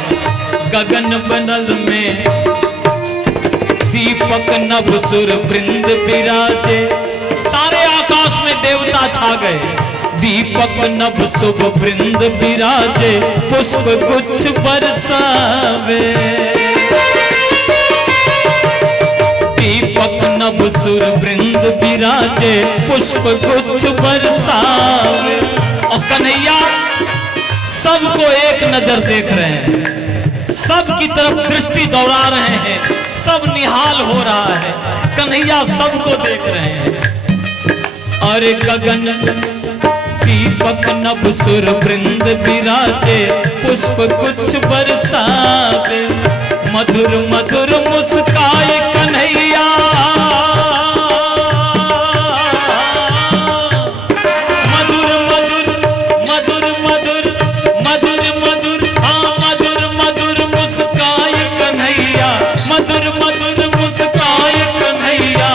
गगन बनल में दीपक नभ सुर वृंद विराजे। सारे आकाश में देवता छा गए। दीपक नभ शुभ वृंद विराजे पुष्प गुच्छ बरसावे। दीपक नभ सुर वृंद विराजे पुष्प गुच्छ बरसावे। और कन्हैया सबको एक नजर देख रहे हैं, सबकी तरफ दृष्टि दौड़ा रहे हैं, सब निहाल हो रहा है। कन्हैया सबको देख रहे हैं। अरे गगन दीपक नभ सुर वृंद विराजे पुष्प गुच्छ बरसावे। मधुर मधुर मुस्काए कन्हैया, मधुर मधुर मधुर मधुर मधुर मधुर हाँ मधुर मधुर मुस्काए कन्हैया। मधुर मधुर मुस्काए कन्हैया।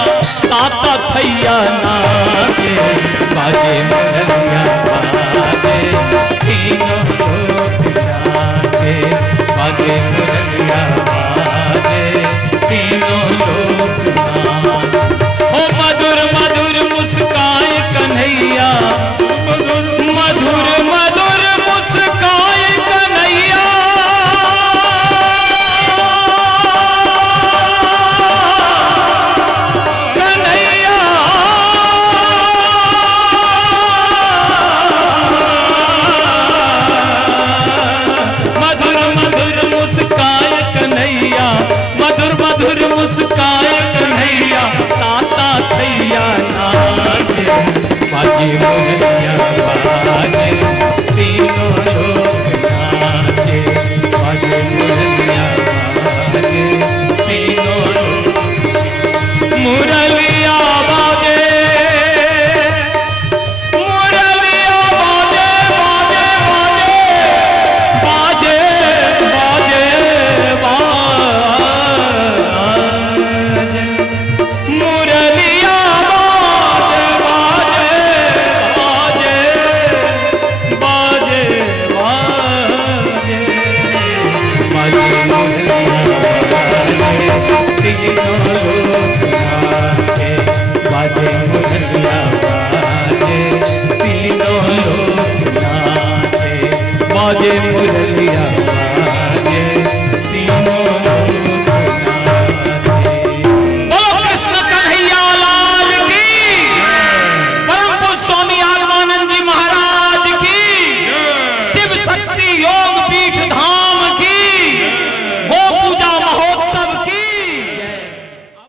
ताता थैया नाचे बाजे मुरलिया बाजे तीनों लोग नाचे। बाजे मुरलिया बाजे तीनों लोग नाचे। ओ मधुर मधुर मुस्काए कन्हैया। मधुर मधुर मुस्काए कन्हैया। मधुर मुस्काए कन्हैया। ताता थैया नाचे बाजे मुरलिया बाजे तीनों लोग नाचे। बाजे मुरलिया बाजे तीनों लोग। मुरलिया बाजे मुरलिया बाजे बाजे बाजे बाजे बाजे मुरलिया बाजे बाजे बाजे बाजे बाजे मुरलिया बाजे तीनों लोग नाचे। बाजे मुरलिया बाजे तीनों लोग नाचे। बाजे मुरलिया